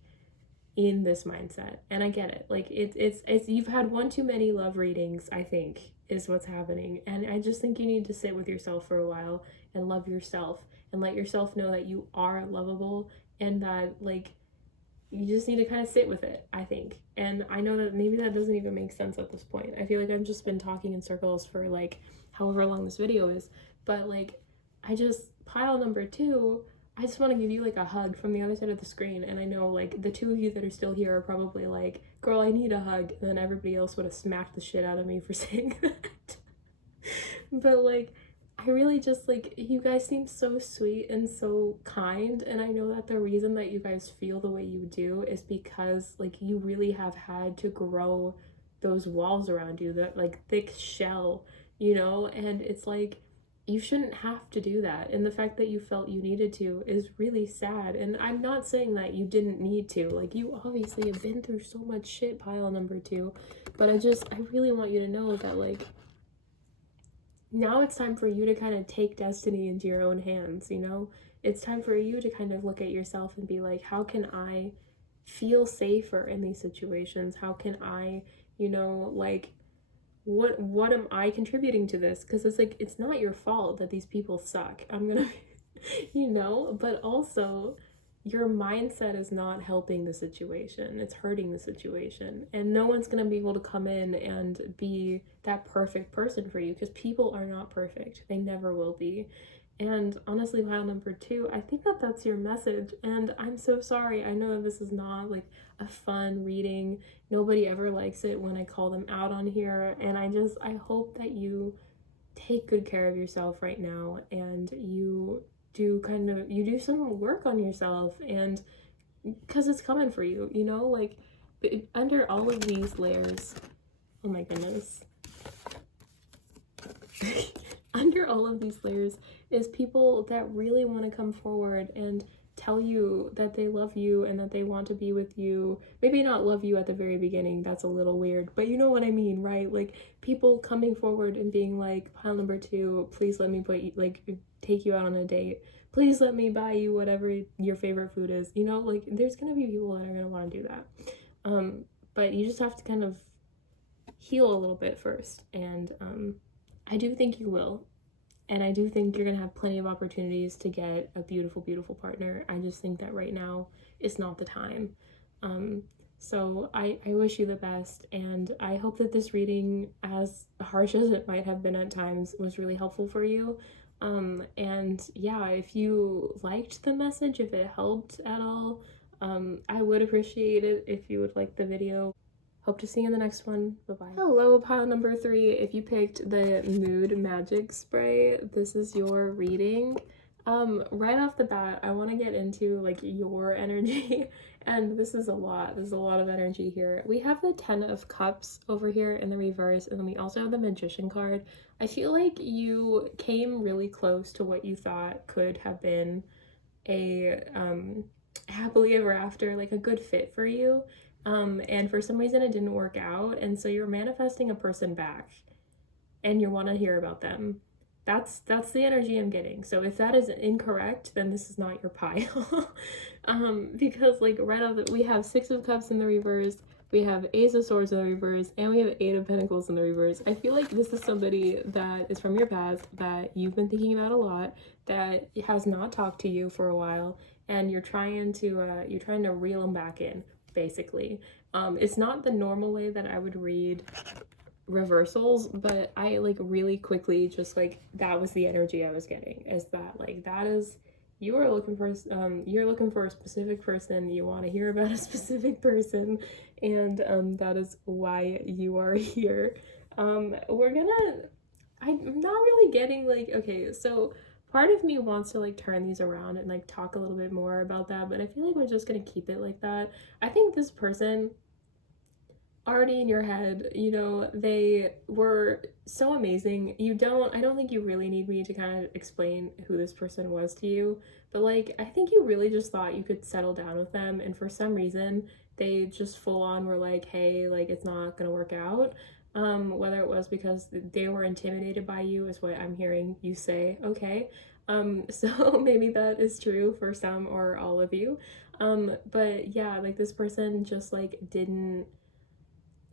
in this mindset. And I get it, like it's you've had one too many love readings, I think, is what's happening. And I just think you need to sit with yourself for a while and love yourself and let yourself know that you are lovable, and that like you just need to kind of sit with it, I think. And I know that maybe that doesn't even make sense at this point. I feel like I've just been talking in circles for like however long this video is, but like I just, pile number 2, I just want to give you like a hug from the other side of the screen. And I know like the 2 of you that are still here are probably like, girl, I need a hug, and then everybody else would have smacked the shit out of me for saying that. But like I really just like, you guys seem so sweet and so kind, and I know that the reason that you guys feel the way you do is because like you really have had to grow those walls around you, that like thick shell, you know. And it's like you shouldn't have to do that. And the fact that you felt you needed to is really sad. And I'm not saying that you didn't need to. Like, you obviously have been through so much shit, pile number 2. But I really want you to know that, like, now it's time for you to kind of take destiny into your own hands, you know? It's time for you to kind of look at yourself and be like, how can I feel safer in these situations? How can I, you know, like, what am I contributing to this? Because it's like, it's not your fault that these people suck. I'm gonna, you know, but also your mindset is not helping the situation. It's hurting the situation. And no one's gonna be able to come in and be that perfect person for you, because people are not perfect. They never will be. And honestly, pile number 2, I think that that's your message. And I'm so sorry. I know this is not like a fun reading. Nobody ever likes it when I call them out on here. And I hope that you take good care of yourself right now, and you do some work on yourself, and because it's coming for you, you know, like under all of these layers, oh my goodness. Under all of these layers is people that really want to come forward and tell you that they love you and that they want to be with you. Maybe not love you at the very beginning, that's a little weird, but you know what I mean, right? Like, people coming forward and being like, pile number 2, please let me take you out on a date. Please let me buy you whatever your favorite food is. You know, like, there's gonna be people that are gonna want to do that. But you just have to kind of heal a little bit first, and I do think you will. And I do think you're going to have plenty of opportunities to get a beautiful, beautiful partner. I just think that right now is not the time. So I wish you the best. And I hope that this reading, as harsh as it might have been at times, was really helpful for you. And yeah, if you liked the message, if it helped at all, I would appreciate it if you would like the video. Hope to see you in the next one. Bye-bye. Hello, pile number 3. If you picked the Mood Magic Spray, this is your reading. Right off the bat, I want to get into like your energy, and this is a lot. There's a lot of energy here. We have the 10 of Cups over here in the reverse, and then we also have the Magician card. I feel like you came really close to what you thought could have been a happily ever after, like a good fit for you. And for some reason it didn't work out, and so you're manifesting a person back and you want to hear about them. That's the energy I'm getting. So if that is incorrect, then this is not your pile. Because like right off we have 6 of Cups in the reverse, we have Ace of Swords in the reverse, and we have 8 of Pentacles in the reverse. I feel like this is somebody that is from your past that you've been thinking about a lot, that has not talked to you for a while, and you're trying to reel them back in, basically. It's not the normal way that I would read reversals, but I like really quickly just like, that was the energy I was getting, is that like, that is, you're looking for a specific person, you want to hear about a specific person, and that is why you are here. I'm not really getting like, okay, so part of me wants to like turn these around and like talk a little bit more about that, but I feel like we're just gonna keep it like that. I think this person already in your head, you know, they were so amazing. I don't think you really need me to kind of explain who this person was to you, but like, I think you really just thought you could settle down with them, and for some reason they just full on were like, hey, like, it's not gonna work out. Whether it was because they were intimidated by you, is what I'm hearing you say. Okay. So maybe that is true for some or all of you. But yeah, like, this person just like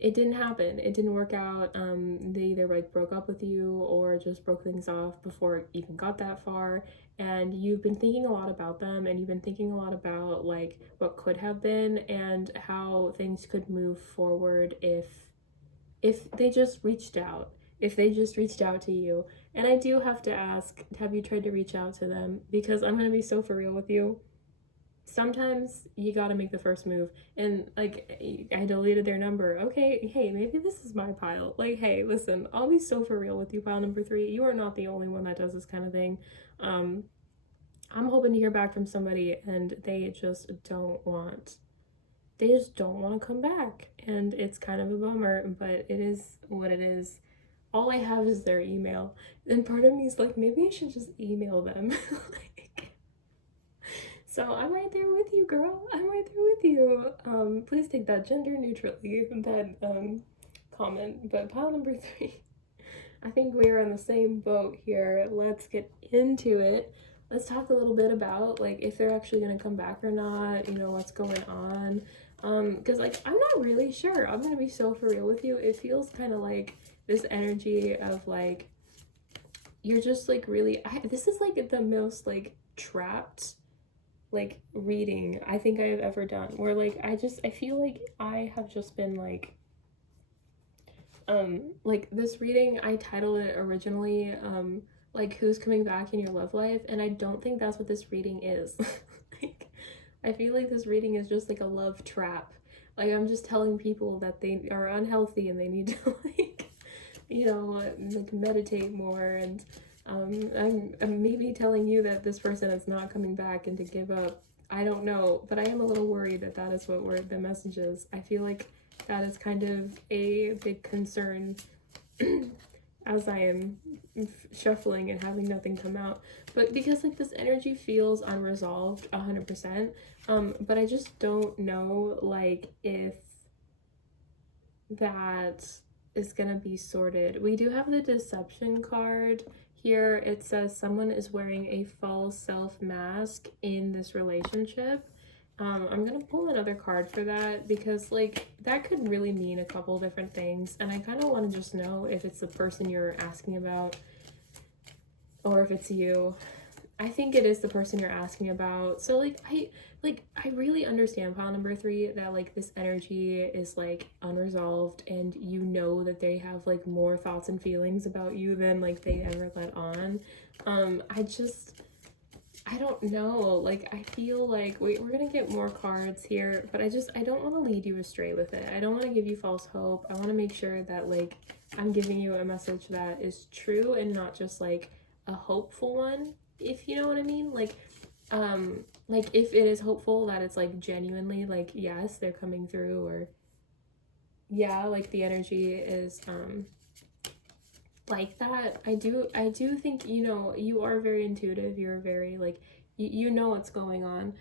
it didn't happen. It didn't work out. They either like broke up with you or just broke things off before it even got that far. And you've been thinking a lot about them, and you've been thinking a lot about like what could have been and how things could move forward if they just reached out. If they just reached out to you. And I do have to ask, have you tried to reach out to them? Because I'm gonna be so for real with you. Sometimes you gotta make the first move. And like, I deleted their number. Okay, hey, maybe this is my pile. Like, hey, listen, I'll be so for real with you, pile number 3. You are not the only one that does this kind of thing. I'm hoping to hear back from somebody, and they just don't want to come back. And it's kind of a bummer, but it is what it is. all I have is their email. And part of me is like, maybe I should just email them. Like, so I'm right there with you, girl. I'm right there with you. Please take that gender neutrally, that comment. But pile number 3, I think we are on the same boat here. Let's get into it. Let's talk a little bit about like if they're actually gonna come back or not, you know, what's going on. Because like I'm not really sure. I'm gonna be so for real with you. It feels kind of like this energy of like you're just like really this is like the most like trapped like reading I think I've ever done, where like I feel like I have just been like this reading, I titled it originally like who's coming back in your love life, and I don't think that's what this reading is. Like I feel like this reading is just like a love trap. Like I'm just telling people that they are unhealthy and they need to like you know like meditate more, and I'm maybe telling you that this person is not coming back and to give up. I don't know, but I am a little worried that that is what the message is. I feel like that is kind of a big concern as I am shuffling and having nothing come out. But because like this energy feels unresolved 100%, but I just don't know like if that is gonna be sorted. We do have the deception card here. It says someone is wearing a false self mask in this relationship. I'm gonna pull another card for that because like that could really mean a couple different things, and I kind of want to just know if it's the person you're asking about or if it's you. I think it is the person you're asking about. So I really understand pile number 3 that like this energy is like unresolved, and you know that they have like more thoughts and feelings about you than like they ever let on. I don't know. Like I feel like we're gonna get more cards here, but I don't want to lead you astray with it. I don't want to give you false hope. I want to make sure that like I'm giving you a message that is true and not just like a hopeful one, if you know what I mean. Like if it is hopeful that it's like genuinely like yes, they're coming through, or yeah, like the energy is like that. I do think, you know, you are very intuitive. You're very like you know what's going on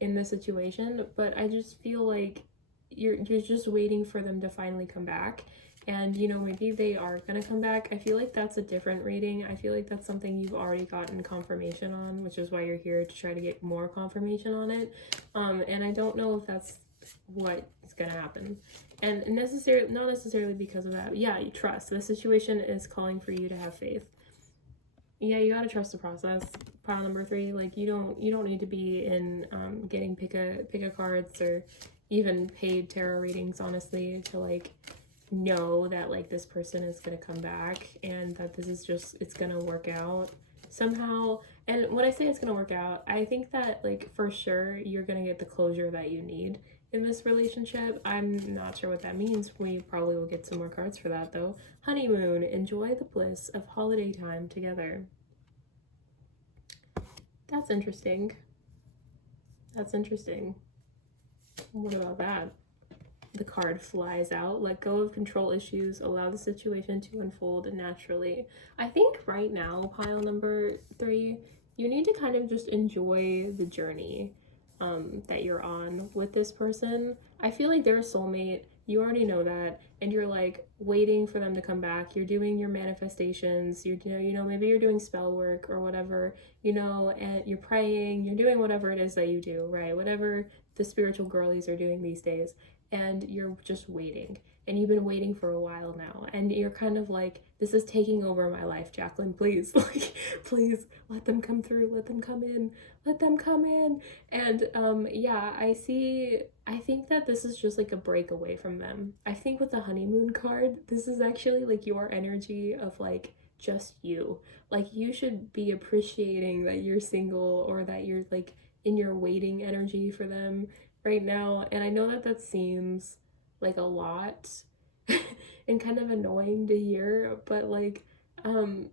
in the situation, but I just feel like you're just waiting for them to finally come back. And you know, maybe they are gonna come back. I feel like that's a different reading. I feel like that's something you've already gotten confirmation on, which is why you're here to try to get more confirmation on it. And I don't know if that's what is gonna happen, and not necessarily because of that. Yeah, you trust. The situation is calling for you to have faith. Yeah, you gotta trust the process. Pile number 3, like you don't need to be in getting pick a cards or even paid tarot readings, honestly, to like know that like this person is gonna come back and that this is just it's gonna work out somehow. And when I say it's gonna work out, I think that like for sure you're gonna get the closure that you need in this relationship. I'm not sure what that means. We probably will get some more cards for that though. Honeymoon, enjoy the bliss of holiday time together. That's interesting. That's interesting. What about that? The card flies out. Let go of control issues. Allow the situation to unfold naturally. I think right now, pile number 3, you need to kind of just enjoy the journey that you're on with this person. I feel like they're a soulmate. You already know that, and you're like waiting for them to come back. You're doing your manifestations. You know, maybe you're doing spell work or whatever, you know, and you're praying. You're doing whatever it is that you do, right? Whatever the spiritual girlies are doing these days, and you're just waiting. And you've been waiting for a while now, and you're kind of like, this is taking over my life, Jacqueline, please. Like, please let them come through, let them come in, let them come in. And yeah, I think that this is just like a break away from them. I think with the honeymoon card, this is actually like your energy of like just you. Like you should be appreciating that you're single, or that you're like in your waiting energy for them right now. And I know that that seems like a lot and kind of annoying to hear, but like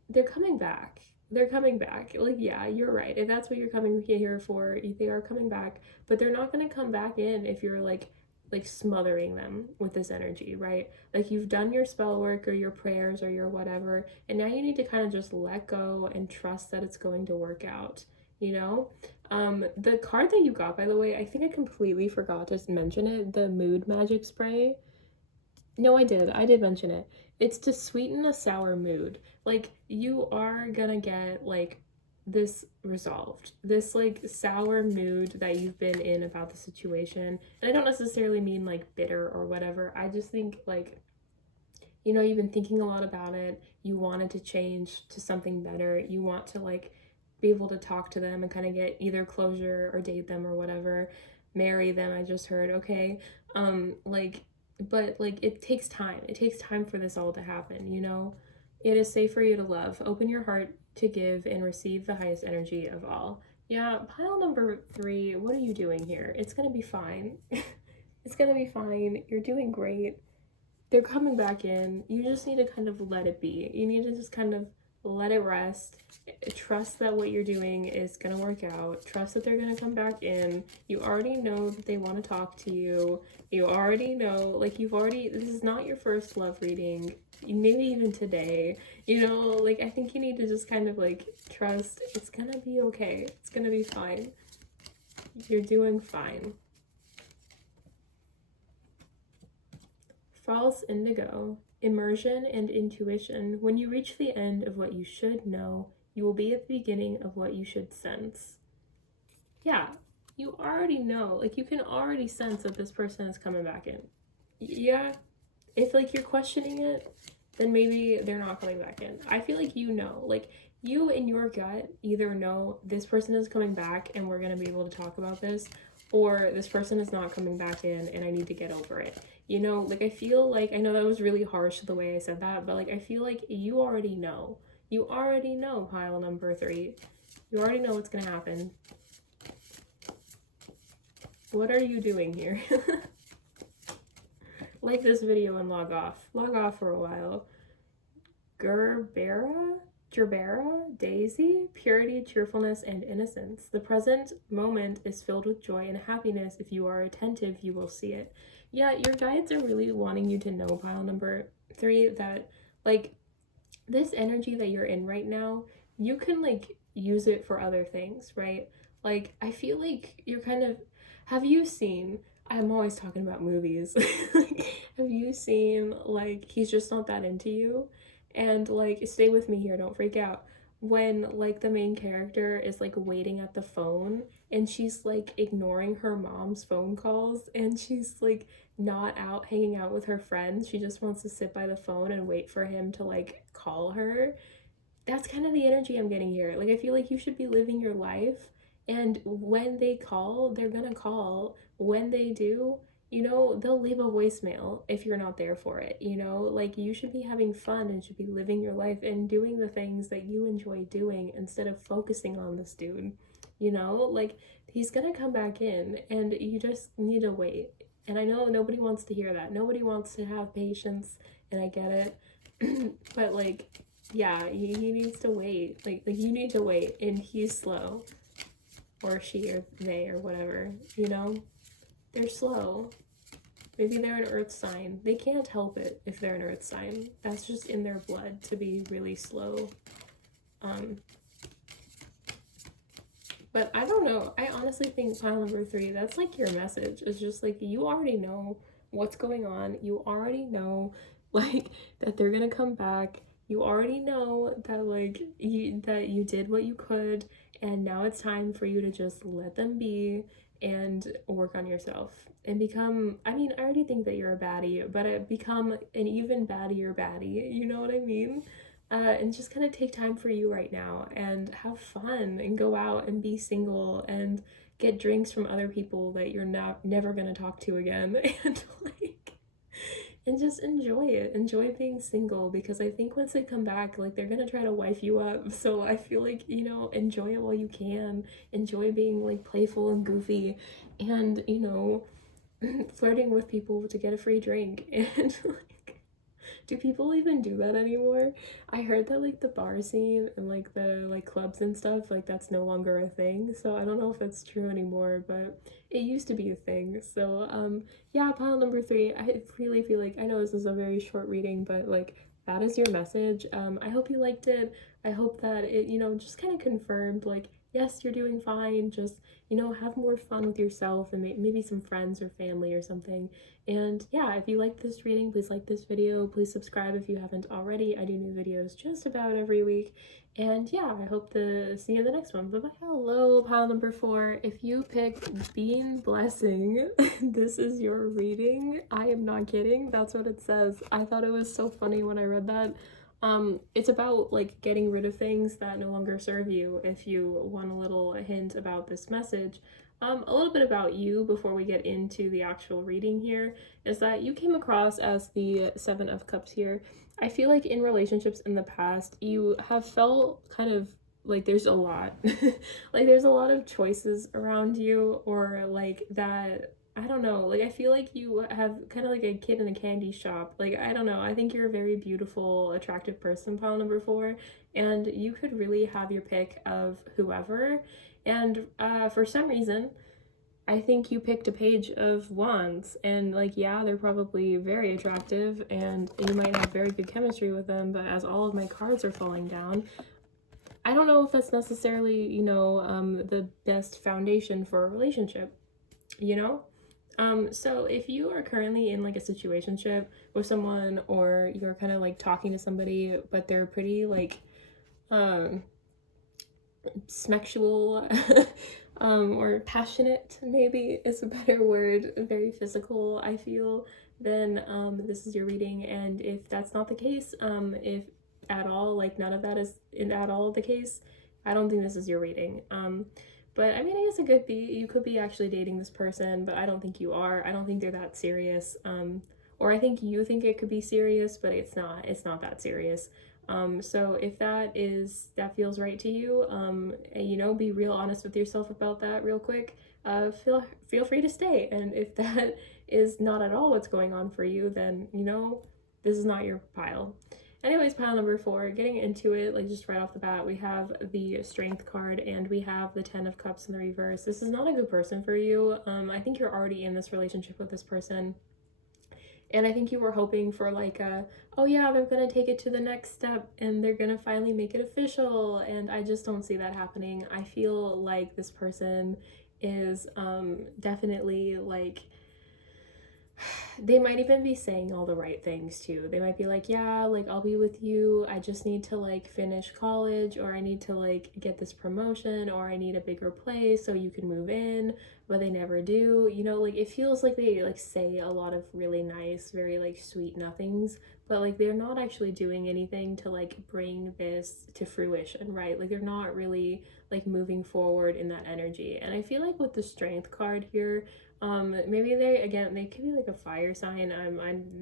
they're coming back. They're coming back. Like, yeah, you're right. If that's what you're coming here for, they are coming back, but they're not going to come back in if you're like like smothering them with this energy, right? Like you've done your spell work or your prayers or your whatever, and now you need to kind of just let go and trust that it's going to work out, you know? The card that you got, by the way, I think I completely forgot to mention it, the mood magic spray. No, I did mention it. It's to sweeten a sour mood. Like you are gonna get like this resolved, this like sour mood that you've been in about the situation. And I don't necessarily mean like bitter or whatever. I just think like, you know, you've been thinking a lot about it. You wanted to change to something better. You want to like be able to talk to them and kind of get either closure or date them or whatever, marry them. I just heard, okay. Like, but like it takes time. It takes time for this all to happen, you know? It is safe for you to love. Open your heart to give and receive the highest energy of all. Yeah, pile number 3, what are you doing here? It's gonna be fine. It's gonna be fine. You're doing great. They're coming back in. You just need to kind of let it be. You need to just kind of let it rest. Trust that what you're doing is going to work out. Trust that they're going to come back in. You already know that they want to talk to you. You already know, like, this is not your first love reading. Maybe even today, you know, like, I think you need to just kind of, like, trust it's going to be okay. It's going to be fine. You're doing fine. False indigo. Immersion and intuition. When you reach the end of what you should know, you will be at the beginning of what you should sense. Yeah, you already know. Like, you can already sense that this person is coming back in. Yeah, if, like, you're questioning it, then maybe they're not coming back in. I feel like you know. Like, you in your gut either know this person is coming back and we're going to be able to talk about this, or this person is not coming back in and I need to get over it. You know, like, I feel like, I know that was really harsh the way I said that, but like, I feel like you already know. You already know, pile number 3. You already know what's gonna happen. What are you doing here? Like this video and log off. Log off for a while. Gerbera, Daisy, purity, cheerfulness, and innocence. The present moment is filled with joy and happiness. If you are attentive, you will see it. Yeah, your guides are really wanting you to know, pile number 3, that like this energy that you're in right now, you can like use it for other things, right? Like, I feel like you're kind of, have you seen, I'm always talking about movies. Have you seen like He's Just Not That Into You? And like, stay with me here, don't freak out. When like the main character is like waiting at the phone and she's like ignoring her mom's phone calls and she's like not out hanging out with her friends. She just wants to sit by the phone and wait for him to like call her. That's kind of the energy I'm getting here. Like, I feel like you should be living your life, and when they call, they're gonna call. When they do, you know, they'll leave a voicemail if you're not there for it, you know? Like, you should be having fun and should be living your life and doing the things that you enjoy doing instead of focusing on this dude, you know? Like, he's gonna come back in, and you just need to wait. And I know nobody wants to hear that. Nobody wants to have patience, and I get it. But, like, yeah, he needs to wait. Like, you need to wait, and he's slow. Or she, or they, or whatever, you know? They're slow. Maybe they're an earth sign. They can't help it if they're an earth sign. That's just in their blood to be really slow. But I don't know. I honestly think pile number 3, that's like your message. It's just like, you already know what's going on. You already know, like, that they're gonna come back. You already know that, like, that you did what you could, and now it's time for you to just let them be and work on yourself and become, I mean, I already think that you're a baddie, but become an even baddier baddie, you know what I mean? And just kind of take time for you right now and have fun and go out and be single and get drinks from other people that you're never gonna talk to again and like, and just enjoy it. Enjoy being single, because I think once they come back, like, they're gonna try to wife you up. So I feel like, you know, enjoy it while you can. Enjoy being like playful and goofy and, you know, flirting with people to get a free drink and like Do people even do that anymore? I heard that like the bar scene and like the like clubs and stuff, like that's no longer a thing. So I don't know if that's true anymore, but it used to be a thing. So yeah, pile number 3. I really feel like, I know this is a very short reading, but like that is your message. I hope you liked it. I hope that it, you know, just kind of confirmed like, yes, you're doing fine. Just, you know, have more fun with yourself and maybe some friends or family or something. And yeah, if you like this reading, please like this video. Please subscribe if you haven't already. I do new videos just about every week. And yeah, I hope to see you in the next one. Bye-bye. Hello, pile number 4. If you picked Bean Blessing, this is your reading. I am not kidding. That's what it says. I thought it was so funny when I read that. It's about like getting rid of things that no longer serve you. If you want a little hint about this message, a little bit about you before we get into the actual reading here is that you came across as the 7 of Cups here. I feel like in relationships in the past, you have felt kind of like there's a lot. Like there's a lot of choices around you, or like that, I don't know, like I feel like you have kind of like a kid in a candy shop. Like I don't know, I think you're a very beautiful, attractive person, pile number 4, and you could really have your pick of whoever. And for some reason, I think you picked a Page of Wands, and like, yeah, they're probably very attractive and you might have very good chemistry with them, but as all of my cards are falling down, I don't know if that's necessarily, you know, the best foundation for a relationship, you know? So if you are currently in like a situationship with someone, or you're kind of like talking to somebody, but they're pretty like, sexual, or passionate, maybe is a better word, very physical, I feel, then this is your reading. And if that's not the case, if at all, like none of that is at all the case, I don't think this is your reading. But I mean, I guess it could be, you could be actually dating this person, but I don't think you are. I don't think they're that serious. Or I think you think it could be serious, but it's not that serious. So if that feels right to you, you know, be real honest with yourself about that real quick. Feel free to stay. And if that is not at all what's going on for you, then, you know, this is not your pile. Anyways, pile number 4, getting into it, like just right off the bat, we have the Strength card and we have the 10 of Cups in the reverse. This is not a good person for you. I think you're already in this relationship with this person. And I think you were hoping for like oh yeah, they're gonna take it to the next step and they're gonna finally make it official. And I just don't see that happening. I feel like this person is definitely like, they might even be saying all the right things too. They might be like, yeah, like I'll be with you. I just need to like finish college, or I need to like get this promotion, or I need a bigger place so you can move in, but they never do. You know, like it feels like they like say a lot of really nice, very like sweet nothings, but like they're not actually doing anything to like bring this to fruition, right? Like they're not really like moving forward in that energy. And I feel like with the Strength card here, maybe they could be like a fire sign.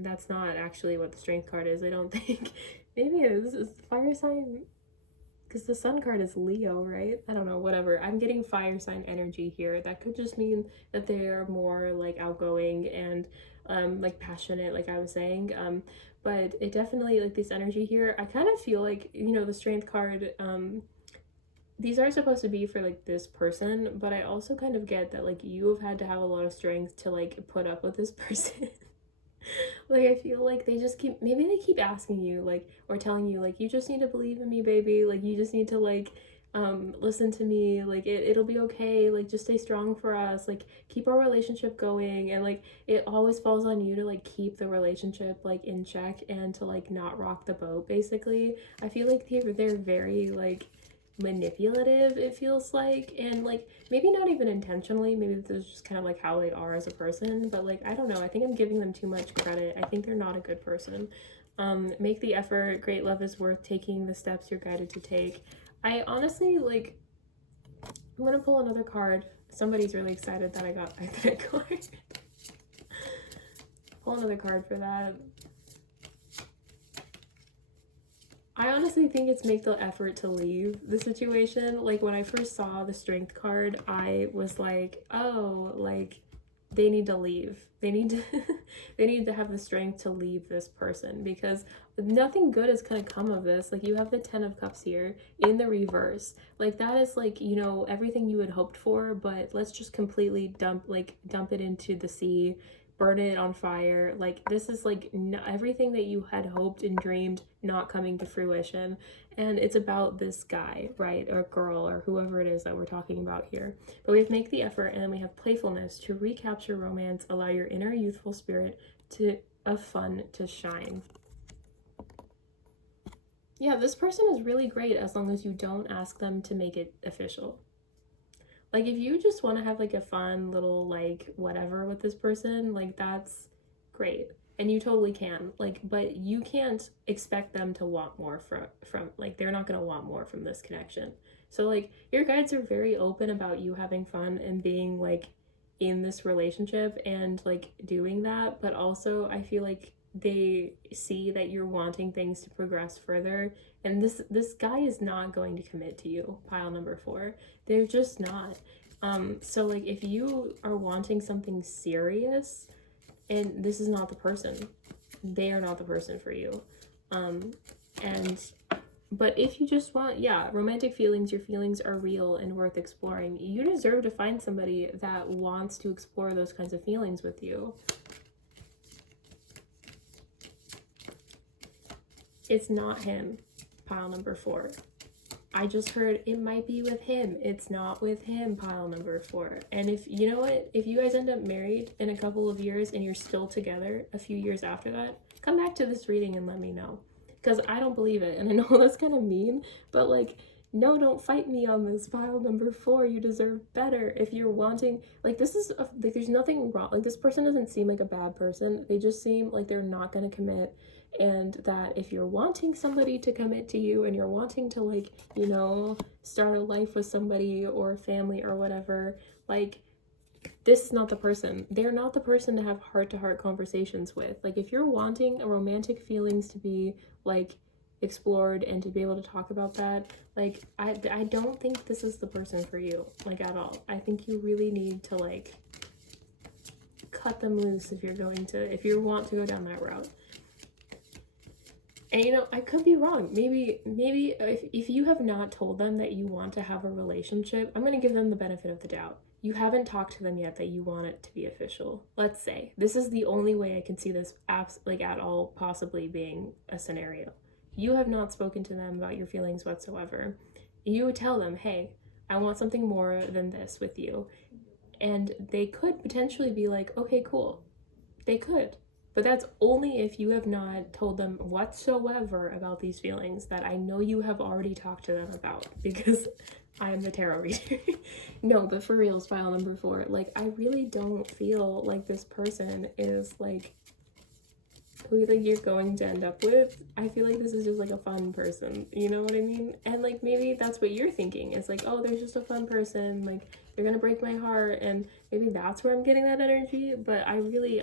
That's not actually what the Strength card is, I don't think. Maybe it is fire sign, because the Sun card is Leo, right? I don't know, whatever. I'm getting fire sign energy here. That could just mean that they are more like outgoing and like passionate, like I was saying. But it definitely, like this energy here, I kind of feel like, you know, the Strength card, these are supposed to be for like this person, but I also kind of get that like you have had to have a lot of strength to like put up with this person. Like I feel like they just maybe they keep asking you like, or telling you like, you just need to believe in me, baby, like you just need to like listen to me, like it'll be okay, like just stay strong for us, like keep our relationship going. And like it always falls on you to like keep the relationship like in check and to like not rock the boat, basically. I feel like they're very like manipulative, it feels like, and like maybe not even intentionally, maybe this is just kind of like how they are as a person, but like I don't know, I think I'm giving them too much credit. I think they're not a good person. Make the effort, great love is worth taking the steps you're guided to take. I honestly like, I'm gonna pull another card. Somebody's really excited that I got that card. Pull another card for that. I honestly think it's make the effort to leave the situation. Like when I first saw the Strength card, I was like, oh, like they need to leave. They need to they need to have the strength to leave this person, because nothing good is going to come of this. Like, you have the 10 of Cups here in the reverse. Like, that is like, you know, everything you had hoped for, but let's just completely dump it into the sea, burn it on fire. Like, this is like everything that you had hoped and dreamed not coming to fruition. And it's about this guy, right, or girl, or whoever it is that we're talking about here. But we have make the effort, and then we have playfulness to recapture romance, allow your inner youthful spirit of fun to shine. Yeah, this person is really great as long as you don't ask them to make it official. Like, if you just want to have like a fun little like whatever with this person, like, that's great. And you totally can. Like, but you can't expect them to want more from like, they're not going to want more from this connection. So like, your guides are very open about you having fun and being like in this relationship and like doing that, but also I feel like they see that you're wanting things to progress further, and this guy is not going to commit to you, pile number 4. They're just not. So like, if you are wanting something serious, and this is not the person, they are not the person for you. And but if you just want, yeah, romantic feelings, your feelings are real and worth exploring, you deserve to find somebody that wants to explore those kinds of feelings with you. It's not him, pile number 4. I just heard it might be with him. It's not with him, pile number 4. And if, you know what, if you guys end up married in a couple of years and you're still together a few years after that, come back to this reading and let me know. Because I don't believe it. And I know that's kind of mean, but like, no, don't fight me on this, pile number 4. You deserve better. If you're wanting, like, this is, like, there's nothing wrong. Like, this person doesn't seem like a bad person. They just seem like they're not going to commit. And that if you're wanting somebody to commit to you, and you're wanting to, like, you know, start a life with somebody or family or whatever, like, this is not the person. They're not the person to have heart-to-heart conversations with. Like, if you're wanting a romantic feelings to be like explored and to be able to talk about that, like, I don't think this is the person for you, like, at all. I think you really need to like cut them loose if you want to go down that route. And you know, I could be wrong. Maybe if you have not told them that you want to have a relationship, I'm going to give them the benefit of the doubt. You haven't talked to them yet that you want it to be official. Let's say this is the only way I can see this like at all possibly being a scenario. You have not spoken to them about your feelings whatsoever. You would tell them, hey, I want something more than this with you. And they could potentially be like, okay, cool. They could. But that's only if you have not told them whatsoever about these feelings that I know you have already talked to them about, because I am the tarot reader. No, but for reals, file number 4, like, I really don't feel like this person is like who like you're going to end up with. I feel like this is just like a fun person, you know what I mean? And like, maybe that's what you're thinking. It's like, oh, there's just a fun person, like, they're gonna break my heart, and maybe that's where I'm getting that energy. But I really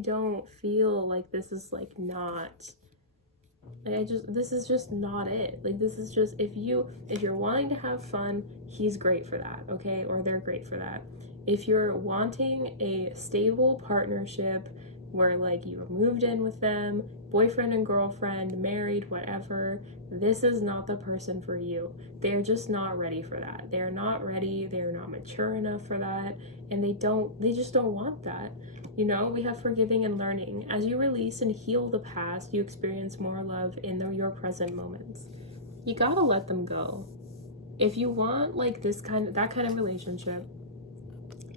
don't feel like this is like not like, this is just not it. Like, this is just, if you're wanting to have fun, he's great for that, okay? Or they're great for that. If you're wanting a stable partnership where like you're moved in with them, boyfriend and girlfriend, married, whatever, this is not the person for you. They're just not ready for that. They're not ready. They're not mature enough for that. And they just don't want that. You know, we have forgiving and learning. As you release and heal the past, you experience more love in your present moments. You gotta let them go. If you want like that kind of relationship,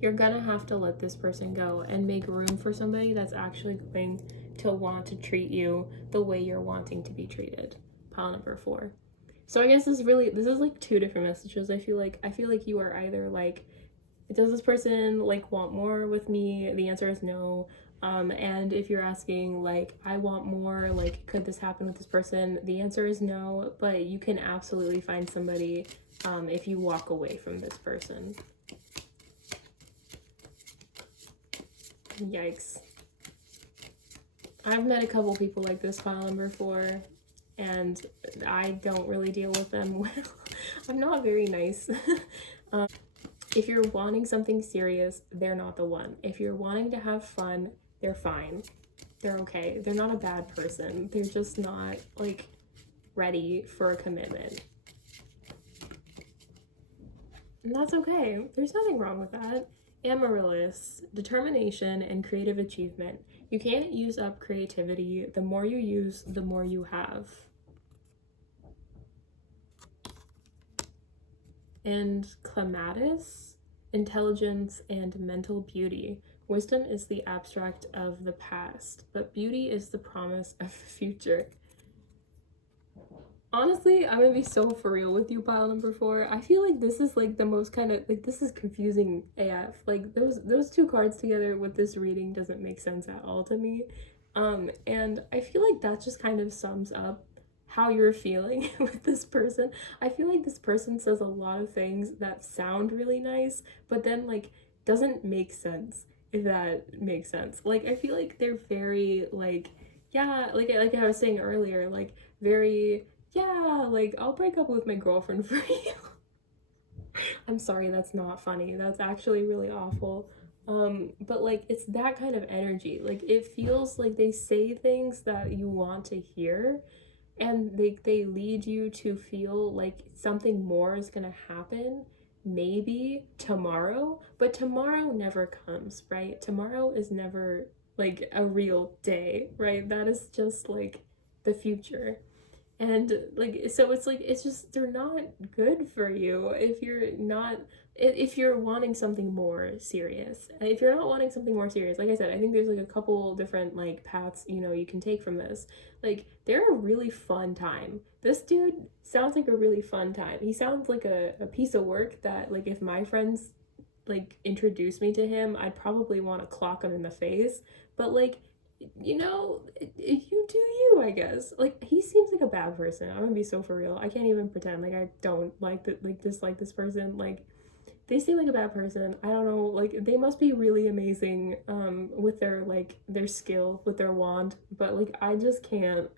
you're gonna have to let this person go and make room for somebody that's actually going to want to treat you the way you're wanting to be treated. Pile number 4. So I guess this is like 2 different messages. I feel like you are either like, does this person like want more with me? The answer is no. And if you're asking like, I want more, like, could this happen with this person? The answer is no, but you can absolutely find somebody if you walk away from this person. Yikes. I've met a couple people like this, file number 4, and I don't really deal with them well. I'm not very nice. If you're wanting something serious, they're not the one. If you're wanting to have fun, they're fine. They're okay. They're not a bad person. They're just not, like, ready for a commitment. And that's okay. There's nothing wrong with that. Amaryllis, determination and creative achievement. You can't use up creativity. The more you use, the more you have. And clematis, intelligence and mental beauty. Wisdom is the abstract of the past, but beauty is the promise of the future. Honestly, I'm gonna be so for real with you, pile number 4. I feel like this is like the most kind of like, this is confusing AF. Like those two cards together with this reading doesn't make sense at all to me. And I feel like that just kind of sums up how you're feeling with this person. I feel like this person says a lot of things that sound really nice, but then like doesn't make sense, if that makes sense. Like I feel like they're very like, yeah, like I was saying earlier, like very, yeah, like I'll break up with my girlfriend for you. I'm sorry, that's not funny. That's actually really awful. But like it's that kind of energy. Like it feels like they say things that you want to hear, and they lead you to feel like something more is gonna happen, maybe tomorrow, but tomorrow never comes, right? Tomorrow is never like a real day, right? That is just like the future. And like so it's like it's just they're not good for you if you're not, if you're wanting something more serious. If you're not wanting something more serious, like I said, I think there's like a couple different like paths, you know, you can take from this. Like they're a really fun time. This dude sounds like a really fun time. He sounds like a piece of work that like if my friends like introduced me to him, I'd probably want to clock him in the face. But like, you know, you do you, I guess. Like he seems like a bad person. I'm gonna be so for real. I can't even pretend like I don't like that, like dislike this person. Like they seem like a bad person. I don't know, like they must be really amazing with their like their skill with their wand, but like I just can't,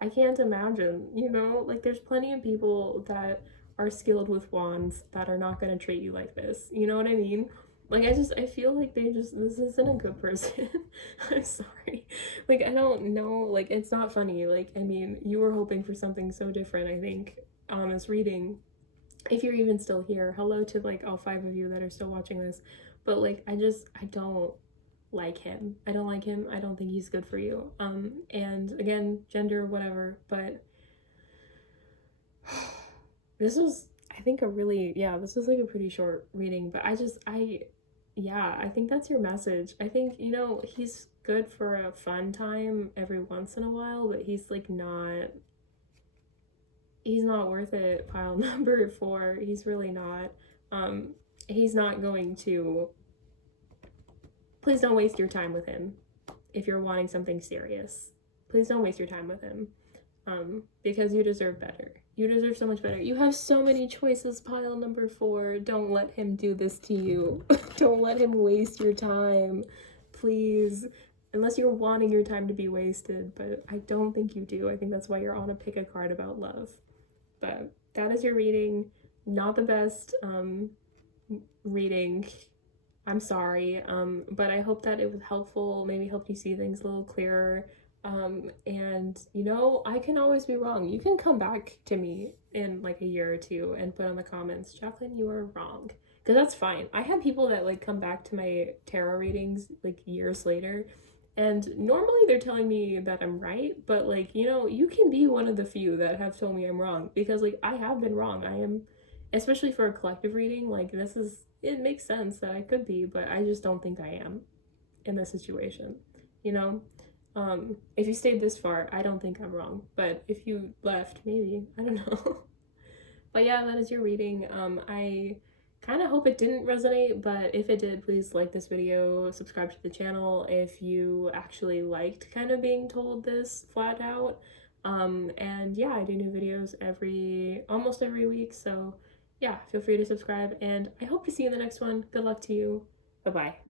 I can't imagine, you know? Like there's plenty of people that are skilled with wands that are not going to treat you like this. You know what I mean? Like I feel like they just, this isn't a good person. I'm sorry. Like I don't know, like it's not funny. Like I mean, you were hoping for something so different, I think, on this reading. If you're even still here, hello to like all 5 of you that are still watching this. But like I don't like him. I don't like him. I don't think he's good for you. And again, gender, whatever, but this was, I think, a really, yeah, this was like a pretty short reading, but yeah, I think that's your message. I think, you know, he's good for a fun time every once in a while, but he's like not, he's not worth it, pile number 4. He's really not. He's not going to, please don't waste your time with him if you're wanting something serious. Please don't waste your time with him, because you deserve better. You deserve so much better. You have so many choices, pile number 4. Don't let him do this to you. Don't let him waste your time, please. Unless you're wanting your time to be wasted, but I don't think you do. I think that's why you're on a pick a card about love. But that is your reading. Not the best reading. I'm sorry, but I hope that it was helpful, maybe helped you see things a little clearer. And you know, I can always be wrong. You can come back to me in like a year or 2 and put in the comments, Jacqueline, you were wrong. Because that's fine. I have people that like come back to my tarot readings like years later, and normally they're telling me that I'm right, but like, you know, you can be one of the few that have told me I'm wrong, because like I have been wrong. I am, especially for a collective reading, like this is, it makes sense that I could be, but I just don't think I am in this situation, you know? If you stayed this far, I don't think I'm wrong, but if you left, maybe, I don't know. But yeah, that is your reading. I kind of hope it didn't resonate, but if it did, please like this video, subscribe to the channel if you actually liked kind of being told this flat out. And yeah, I do new videos almost every week, so yeah, feel free to subscribe, and I hope to see you in the next one. Good luck to you. Bye-bye.